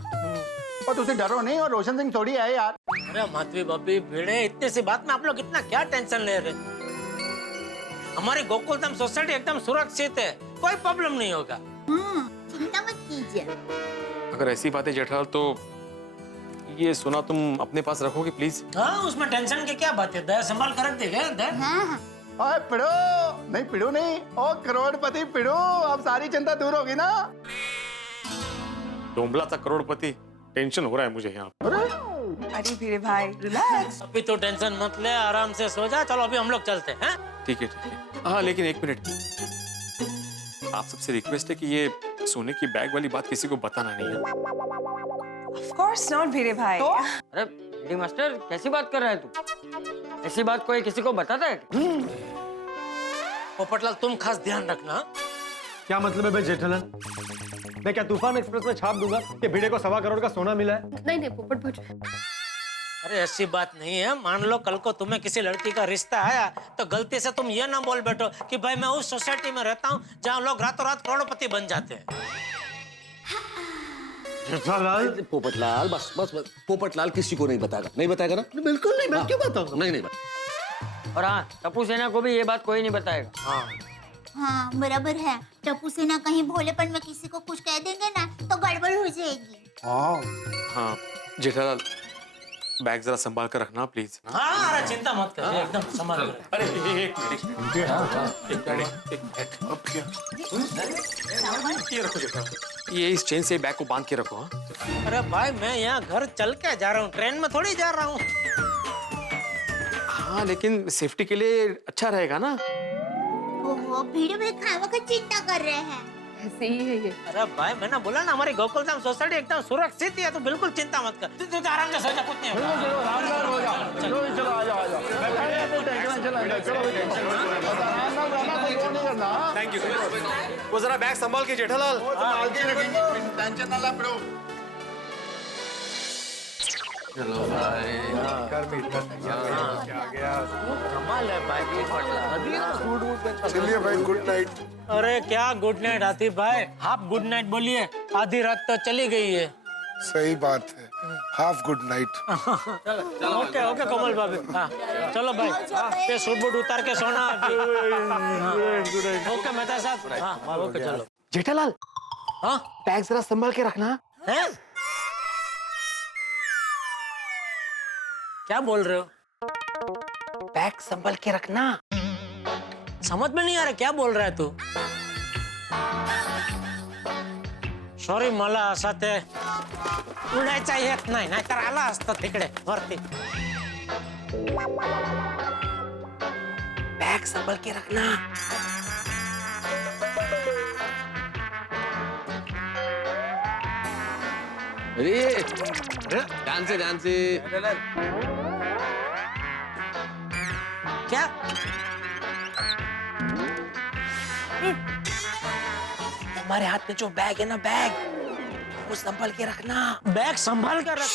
और तुझे डरो नहीं, और रोशन सिंह थोड़ी है यार। अरे माधवी भाभी, भिड़े, इतनी सी बात में आप लोग इतना क्या टेंशन ले रहे? हमारी गोकुलधाम सोसाइटी एकदम सुरक्षित है, कोई प्रॉब्लम नहीं होगा। चिंता मत कीजिए। अगर ऐसी बातें जेठालाल, तो ये सोना तुम अपने पास रखोगे प्लीज? हाँ, उसमें टेंशन की क्या बात है, दया संभाल कर रख देगा। ओए पिड़ो, नहीं पिड़ो नहीं, ओ करोड़पति पिड़ो, अब सारी चिंता दूर होगी ना। डोंबला सा करोड़पति, टेंशन हो रहा है मुझे यहाँ। अरे भिड़े भाई, रिलैक्स। अभी तो टेंशन मत ले, आराम से सो जा। चलो अभी हम लोग चलते हैं। ठीक है ठीक है। हाँ लेकिन एक मिनट, आप सबसे रिक्वेस्ट है कि ये सोने की बैग वाली बात किसी को बताना नहीं है। Of course not, भिड़े भाई। तो? अरे भिड़े मास्टर, कैसी बात कर रहा है तू? ऐसी बात कोई किसी को बताता है? पोपटलाल, तुम खास ध्यान रखना। क्या मतलब है भाई जेठालाल? मैं क्या तूफान एक्सप्रेस में छाप दूंगा कि भिड़े को 1.25 करोड़ का सोना मिला है? नहीं नहीं पोपट भाई, अरे ऐसी बात नहीं है। मान लो कल को तुम्हें किसी लड़की का रिश्ता आया तो गलती से तुम ये ना बोल बैठो कि भाई मैं उस सोसाइटी में रहता हूँ जहाँ लोग रातों रात करोड़पति बन जाते हैं। जेठालाल, पोपटलाल, बस बस बस, पोपटलाल किसी को नहीं बताएगा। नहीं बताएगा ना? बिल्कुल नहीं, मैं क्यों बताऊंगा? नहीं नहीं। और हाँ, टप्पू सेना को भी ये बात कोई नहीं बताएगा। हाँ बराबर है। टप्पू सेना कहीं भोलेपन में किसी को कुछ कह देंगे ना तो गड़बड़ हो जाएगी। हाँ जेठालाल, बैग जरा संभाल कर रखना प्लीज। हाँ अरे चिंता मत कर, एकदम संभाल कर। अरे एक मिनट अब क्या ये रखो जेठा, ये इस चेन से बैग को बांध के रखो। हाँ अरे भाई मैं यहाँ घर चल के जा रहा हूँ, ट्रेन में थोड़ी जा रहा हूँ। हाँ लेकिन सेफ्टी के लिए अच्छा रहेगा ना। ओहो, भीड़ में खावा का चिंता कर रहे हैं। ऐसे ही है ये। अरे भाई मैंने बोला ना हमारी गोकुलधाम सोसाइटी एकदम सुरक्षित है, तो बिल्कुल चिंता मत कर। तू आराम से सो जा, कुछ नहीं होगा। Thank you. वो जरा बैग संभाल के जेठालाल। टेंशन ना ला ब्रो। चलो भाई कमाल है भाई। चलिए भाई, गुड नाइट। अरे क्या गुड नाइट आतिफ भाई, आप गुड नाइट बोलिए, आधी रात तो चली गई है। सही बात है, half good night. Okay okay Kamal भाभी, हाँ चलो भाई, ये सूट बूट उतार के सोना अभी। ओके मेहता साहब, हाँ ओके चलो। जेठालाल, हाँ बैग जरा संभाल के रखना। हैं? क्या बोल रहे हो? बैग संभाल के रखना। समझ में नहीं आ रहा क्या बोल रहा है तू? सॉरी मला असं ते उडायचा येत नाही, नाहीतर आला असतं तिकडे वरती। बैग संभाल के रखना। अरे ध्यान से क्या? हमारे हाथ में जो बैग है ना, बैग वो संभाल के रखना। बैग संभाल कर रख।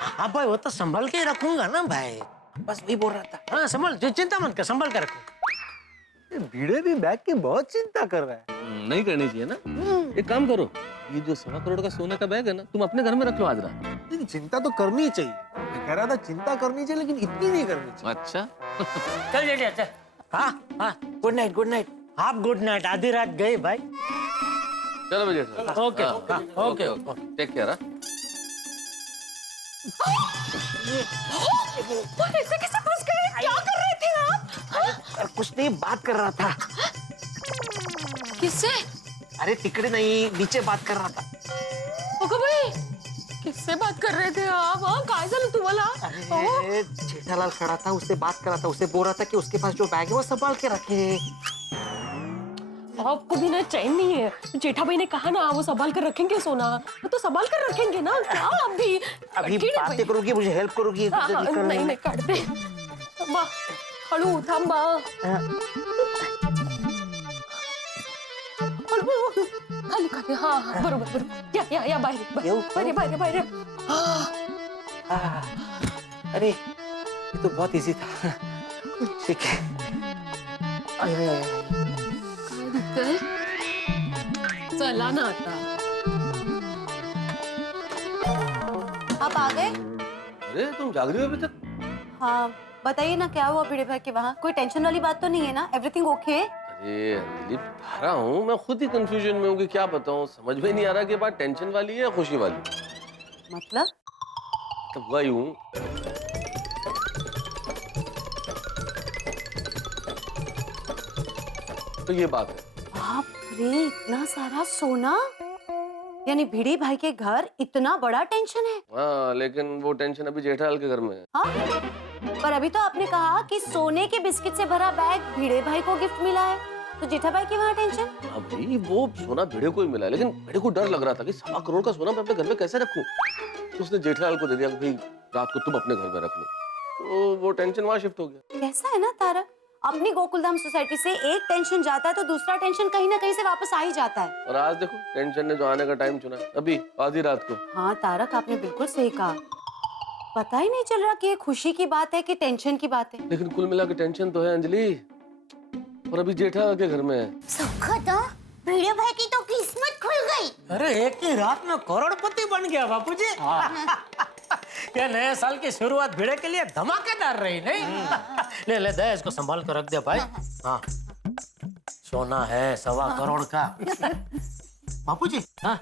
हाँ भाई वो तो संभाल के ही रखूंगा ना भाई, बस वही बोल रहा था। हाँ संभाल, चिंता मत कर, संभाल कर रखो। भिड़े भी बैग की बहुत चिंता कर रहा है। नहीं करनी चाहिए ना। एक काम करो, ये जो 1.25 करोड़ का सोने का बैग है ना, तुम अपने घर में रख लो आज रात। लेकिन चिंता तो करनी ही चाहिए। मैं कह रहा था चिंता करनी चाहिए, लेकिन इतनी नहीं करनी चाहिए। अच्छा चल जेठिया चल। हाँ हाँ गुड नाइट, गुड नाइट। आप गुड नाइट, आधी रात गई भाई। चलो भाई Jetha. Okay okay take care. ऐसे कैसे फंस गए? क्या कर रहे थे आप? कुछ नहीं, बात कर रहा था। किससे? अरे तिकड़े नहीं, नीचे बात कर रहा था। ओके भाई, किससे बात कर रहे थे आप? हाँ काय झालं तुम्हाला? अरे जेठालाल खड़ा था, उससे बात कर रहा था, उससे बोल रहा था कि उसके पास जो बैग है वो संभाल के रखे। आपको भी ना चैन नहीं है। जेठा भाई ने कहा ना वो संभाल कर रखेंगे सोना, तो संभाल कर रखेंगे ना। क्या अभी अभी बातें करोगी, मुझे हेल्प करोगी? नहीं नहीं काढते। थांबा, हळू थांबा। खाली खाली, हाँ हाँ बरोबर बरोबर। या बाहेर। अरे ये तो बहुत इजी था। ठीक है। चला ना आता। आप आ गए? अरे तुम जाग रही हो अभी तक? हाँ बताइए ना, क्या हुआ भिड़े भाई के वहाँ? कोई टेंशन वाली बात तो नहीं है ना? Everything okay? अरे अंजलि बता रहा हूँ, मैं खुद ही कंफ्यूजन में हूँ कि क्या बताऊँ। समझ में नहीं आ रहा कि बात टेंशन वाली है या खुशी वाली। मतलब? तब हुआ यूं, तो ये बात है। बाप रे, इतना सारा सोना? यानी भिड़ी भाई के घर इतना बड़ा टेंशन है? हाँ लेकिन वो टेंशन अभी जेठालाल के घर में है। हाँ? पर अभी तो आपने कहा कि सोने के बिस्किट से भरा बैग भिड़े भाई को गिफ्ट मिला है, तो जेठा भाई की वहाँ टेंशन? अभी वो सोना भिड़े को ही मिला है, लेकिन भिड़े को डर लग रहा था कि 1.25 करोड़ का सोना मैं अपने घर में कैसे रखूं। तो उसने जेठालाल को दे दिया कि भाई रात को तुम अपने घर में रख लो, तो वो टेंशन वहाँ शिफ्ट हो गया। कैसा है ना तारक, अपनी गोकुलधाम सोसाइटी से एक टेंशन जाता है तो दूसरा टेंशन कहीं ना कहीं से वापस आ ही जाता है। और आज देखो टेंशन ने जो आने का टाइम चुना, अभी आधी रात को। हाँ तारक, आपने बिल्कुल सही कहा। पता ही नहीं चल रहा कि ये खुशी की बात है कि टेंशन की बात है। लेकिन कुल मिला के टेंशन तो है अंजलि, और अभी जेठालाल के घर में है। सुखद, भिड़े भाई की तो किस्मत खुल गई। अरे एक ही रात में करोड़पति बन गया बापूजी। क्या नए साल की शुरुआत भिड़े के लिए धमाकेदार रही नहीं? ले दे, इसको संभाल कर रख दे भाई। हाँ सोना है 1.25 करोड़ का। बापूजी, हाँ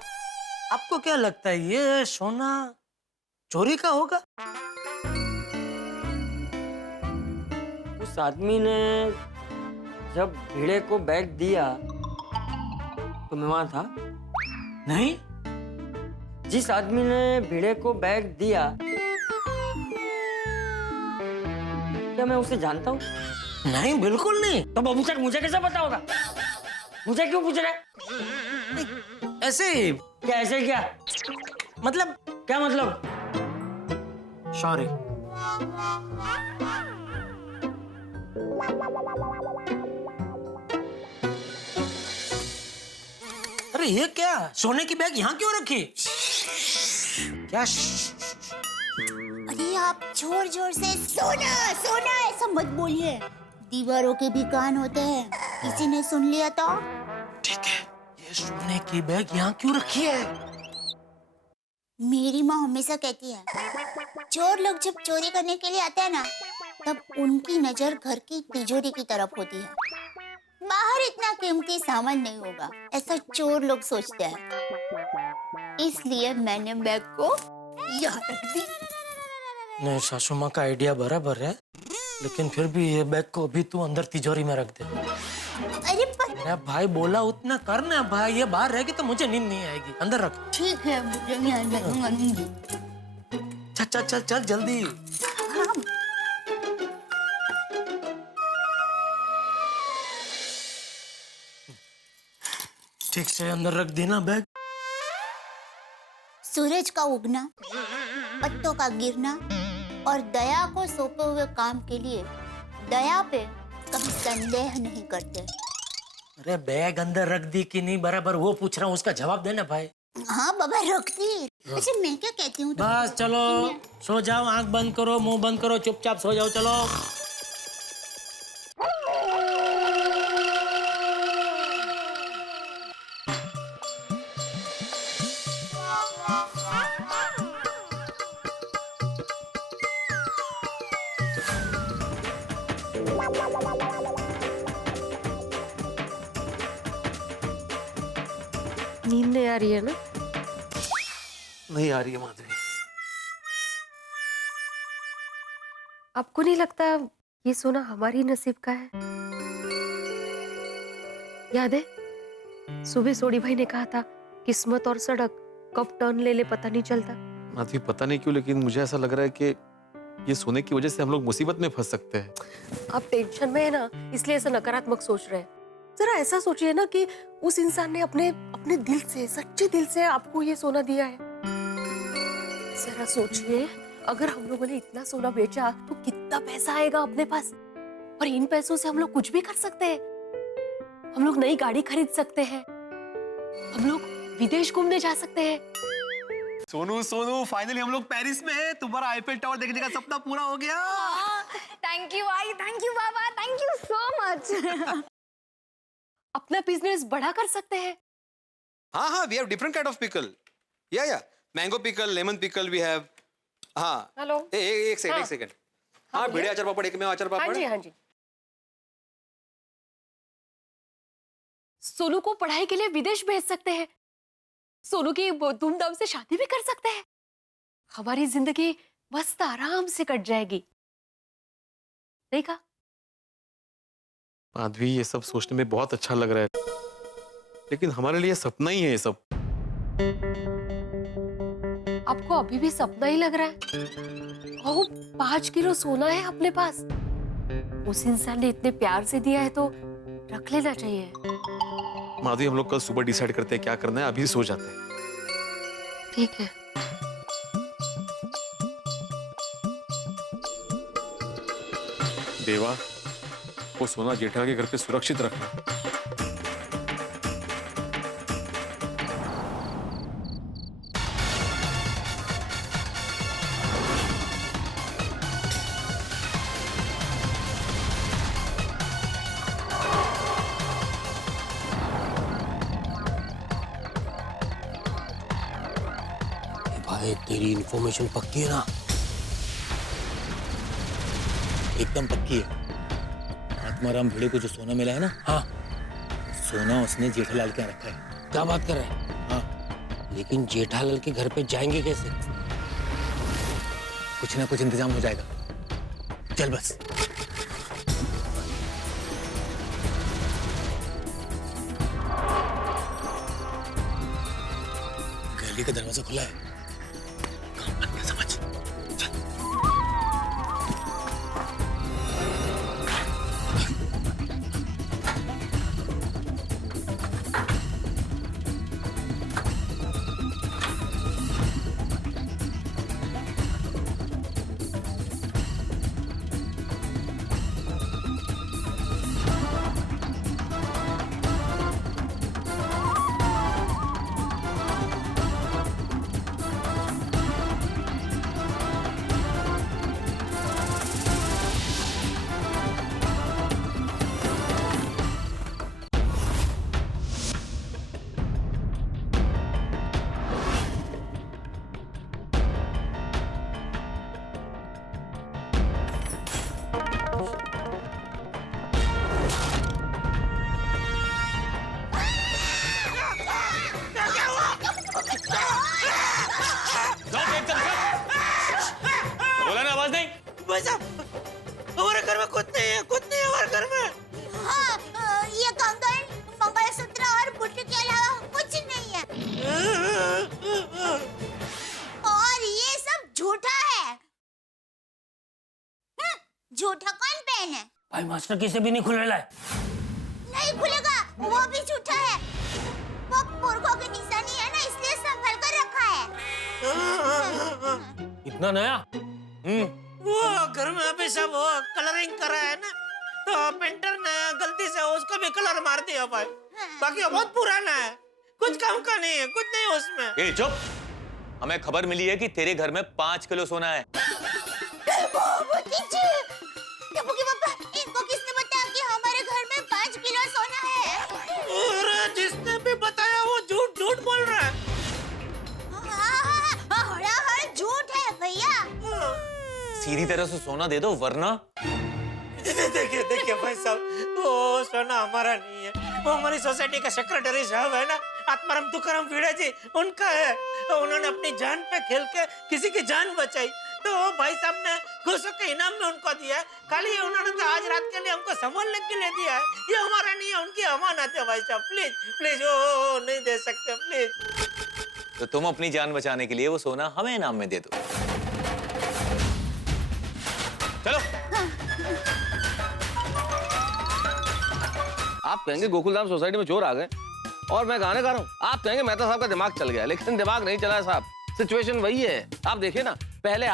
आपको क्या लगता है ये सोना चोरी का होगा? उस आदमी ने जब भिड़े को बैग दिया तो मैं वहां था नहीं। जिस आदमी ने भिड़े को बैग दिया क्या मैं उसे जानता हूँ? नहीं, बिल्कुल नहीं। तो बाबू सर मुझे कैसे पता होगा? मुझे क्यों पूछ रहे हैं? ऐसे ही। क्या ऐसे क्या? मतलब क्या मतलब? सॉरी। अरे ये क्या, सोने की बैग यहाँ क्यों रखी? क्या? अरे आप जोर जोर से सोना सोना ऐसा मत बोलिए, दीवारों के भी कान होते हैं, किसी ने सुन लिया तो? ठीक है, ये सोने की बैग यहाँ क्यों रखी है? मेरी माँ हमेशा कहती है चोर लोग जब चोरी करने के लिए आते हैं ना, तब उनकी नजर घर की तिजोरी की तरफ होती है, बाहर इतना कीमती सामान नहीं होगा, ऐसा चोर लोग सोचते हैं। इसलिए मैंने बैग को यहाँ रख दी। नहीं, सासू माँ का आइडिया बराबर है, लेकिन फिर भी ये बैग को अभी तू अंदर तिजोरी में रख दे। अरे भाई बोला उतना करना भाई, ये बाहर रहेगी तो मुझे नींद नहीं आएगी, अंदर रख। ठीक है, मुझे नहीं आएगी। चल चल चल चल जल्दी। ठीक से अंदर रख देना बैग। सूरज का उगना, पत्तों का गिरना और दया को सौंपे हुए काम के लिए दया पे कभी संदेह नहीं करते। अरे बैग अंदर रख दी कि नहीं बराबर वो पूछ रहा हूँ, उसका जवाब देना भाई। हाँ बाबा रख दी। अच्छा मैं क्या कहती हूँ? बस चलो सो जाओ, आंख बंद करो, मुंह बंद करो, चुपचाप सो जाओ, चलो। नींद नहीं आ रही है ना? नहीं आ रही है माधवी। आपको नहीं लगता ये सोना हमारी नसीब का है? याद है सुबह सोडी भाई ने कहा था किस्मत और सड़क कब टर्न ले ले पता नहीं चलता। माधवी पता नहीं क्यों, लेकिन मुझे ऐसा लग रहा है कि ये सोने की वजह से हम लोग मुसीबत में फंस सकते हैं। आप टेंशन में है ना, इसलिए ऐसा नकारात्मक सोच रहे हैं। जरा ऐसा सोचिए ना कि उस इंसान ने अपने अपने दिल से, सच्चे दिल से आपको ये सोना दिया है। जरा सोचिए, अगर हम लोगों ने इतना सोना बेचा तो कितना पैसा आएगा अपने पास, और इन पैसों से हम लोग कुछ भी कर सकते हैं। हम लोग नई गाड़ी खरीद सकते हैं, हम लोग विदेश घूमने जा सकते हैं। सोनू सोनू फाइनली हम लोग पेरिस में हैं, तुम्हारा आईफेल टावर देखने का सपना पूरा हो गया। थैंक यू भाई, thank you Baba, thank you so much. अपना बिजनेस बड़ा कर सकते हैं। हाँ हाँ, we have different kind of pickle. Yeah. Mango pickle, lemon pickle we have. हाँ. हेलो. एक सेकंड. हाँ, भिड़े अचार पापड़, एक में अचार पापड़. हाँ जी. सोनू को पढ़ाई के लिए विदेश भेज सकते हैं। सोनू की धूमधाम से शादी भी कर सकते हैं। हमारी जिंदगी मस्त आराम से कट जाएगी। नहीं कहा? माधवी ये सब सोचने में बहुत अच्छा लग रहा है, लेकिन हमारे लिए सपना ही है ये सब। आपको अभी भी सपना ही लग रहा है? ओह, 5 किलो सोना है अपने पास। उस इंसान ने इतने प्यार से दिया है तो रख लेना चाहिए। माधवी हम लोग कल सुबह डिसाइड करते हैं क्या करना है, अभी सो जाते हैं। ठीक है। देवा, वो सोना जेठा के घर पे सुरक्षित रखना। भाई तेरी इन्फॉर्मेशन पक्की है ना? एकदम पक्की है। आत्माराम भिड़े को जो सोना मिला है ना, हाँ, सोना उसने जेठालाल के यहाँ रखा है। क्या बात कर रहे हैं? हाँ, लेकिन जेठालाल के घर पे जाएंगे कैसे? कुछ ना कुछ इंतजाम हो जाएगा, चल बस। गैलरी का दरवाजा खुला है, काम बन गया समझ। बोला ना, आवाज नहीं। भाई साहब, हमारे घर में कुछ नहीं है, कुछ नहीं है हमारे घर में। हाँ, ये कंगन, मंगलसूत्र और बुट्टी के अलावा कुछ नहीं है। और ये सब झूठा है। झूठा कौन पहने? भाई मास्टर किसे भी नहीं खुलेला है। नहीं खुलेगा, वो भी झूठा है। वो पुरखों की निशानी है ना, इसलिए संभल कर रखा है। इतना नया? वो घर में अभी सब वो कलरिंग करा है ना, तो पेंटर ने गलती से उसको भी कलर मार दिया भाई। बाकी वो बहुत पुराना है, कुछ काम का नहीं है, कुछ नहीं है उसमें। ए चुप, हमें खबर मिली है कि तेरे घर में 5 किलो सोना है। इनको किसने बताया कि हमारे घर में 5 किलो सोना है? और जिसने भी बताया वो झूठ झूठ बोल रहा है। हर झूठ है भैया। सीधी तरह से सोना दे दो वरना। देखिए देखिए भाई साहब, वो सोना हमारा नहीं है, वो हमारी सोसाइटी का सेक्रेटरी साहब है ना, आत्माराम तुकाराम भिड़े जी, उनका है। तो उन्होंने अपनी जान पे खेल के किसी की जान बचाई, तो वो भाई साहब ने खुश होकर इनाम में उनको दिया है। खाली उन्होंने तो आज रात के लिए हमको संभालने के लिए दिया है, ये हमारा नहीं है, उनकी अमानत है भाई साहब। प्लीज प्लीज, ओ नहीं दे सकते प्लीज। तो तुम अपनी जान बचाने के लिए वो सोना हमें इनाम में दे दो। चलो। आप कहेंगे गोकुलधाम सोसाइटी में चोर आ गए और मैं गाने गा रहा हूँ। आप कहेंगे मेहता साहब का दिमाग चल गया, लेकिन दिमाग नहीं चला है साहब। सिचुएशन वही है। आप देखिए ना, पहले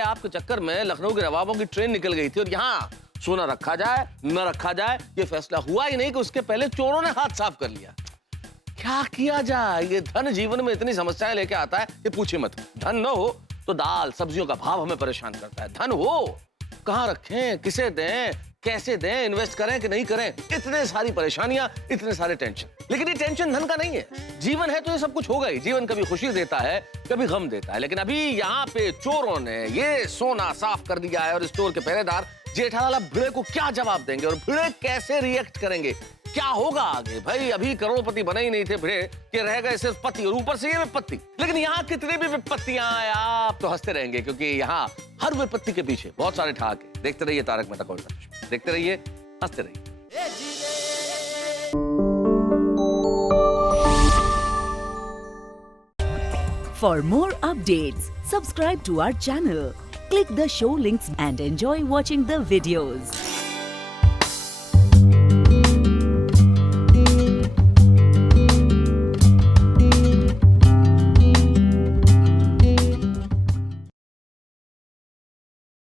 आपके चक्कर में लखनऊ के नवाबों की ट्रेन निकल गई थी और यहाँ सोना रखा जाए न रखा जाए ये फैसला हुआ ही नहीं कि उसके पहले चोरों ने हाथ साफ कर लिया। क्या किया जाए? ये धन जीवन में इतनी समस्याएं लेके आता है कि पूछिए मत। धन न हो तो दाल सब्जियों का भाव हमें परेशान करता है। धन हो, कहाँ रखें, किसे दें, कैसे दें, इन्वेस्ट करें कि नहीं करें, इतने सारी परेशानियां, इतने सारे टेंशन। लेकिन ये टेंशन धन का नहीं है। जीवन है तो ये सब कुछ होगा ही। जीवन कभी खुशी देता है, कभी गम देता है। लेकिन अभी यहाँ पे चोरों ने ये सोना साफ कर दिया है और स्टोर के पहरेदार जेठालाल भिड़े को क्या जवाब देंगे और भिड़े कैसे रिएक्ट करेंगे, क्या होगा आगे? भाई अभी करोड़पति बने ही नहीं थे भिड़े कि रह गए सिर्फ पति और ऊपर से ये विपत्ति। लेकिन यहाँ कितनी भी विपत्तियां आए आप तो हंसते रहेंगे, क्योंकि यहाँ हर विपत्ति के पीछे बहुत सारे ठहाके हैं। देखते रहिए तारक मेहता का उल्टा चश्मा, देखते रहिए, हंसते रहिए। For more updates, subscribe to our channel, click the show links and enjoy watching the videos.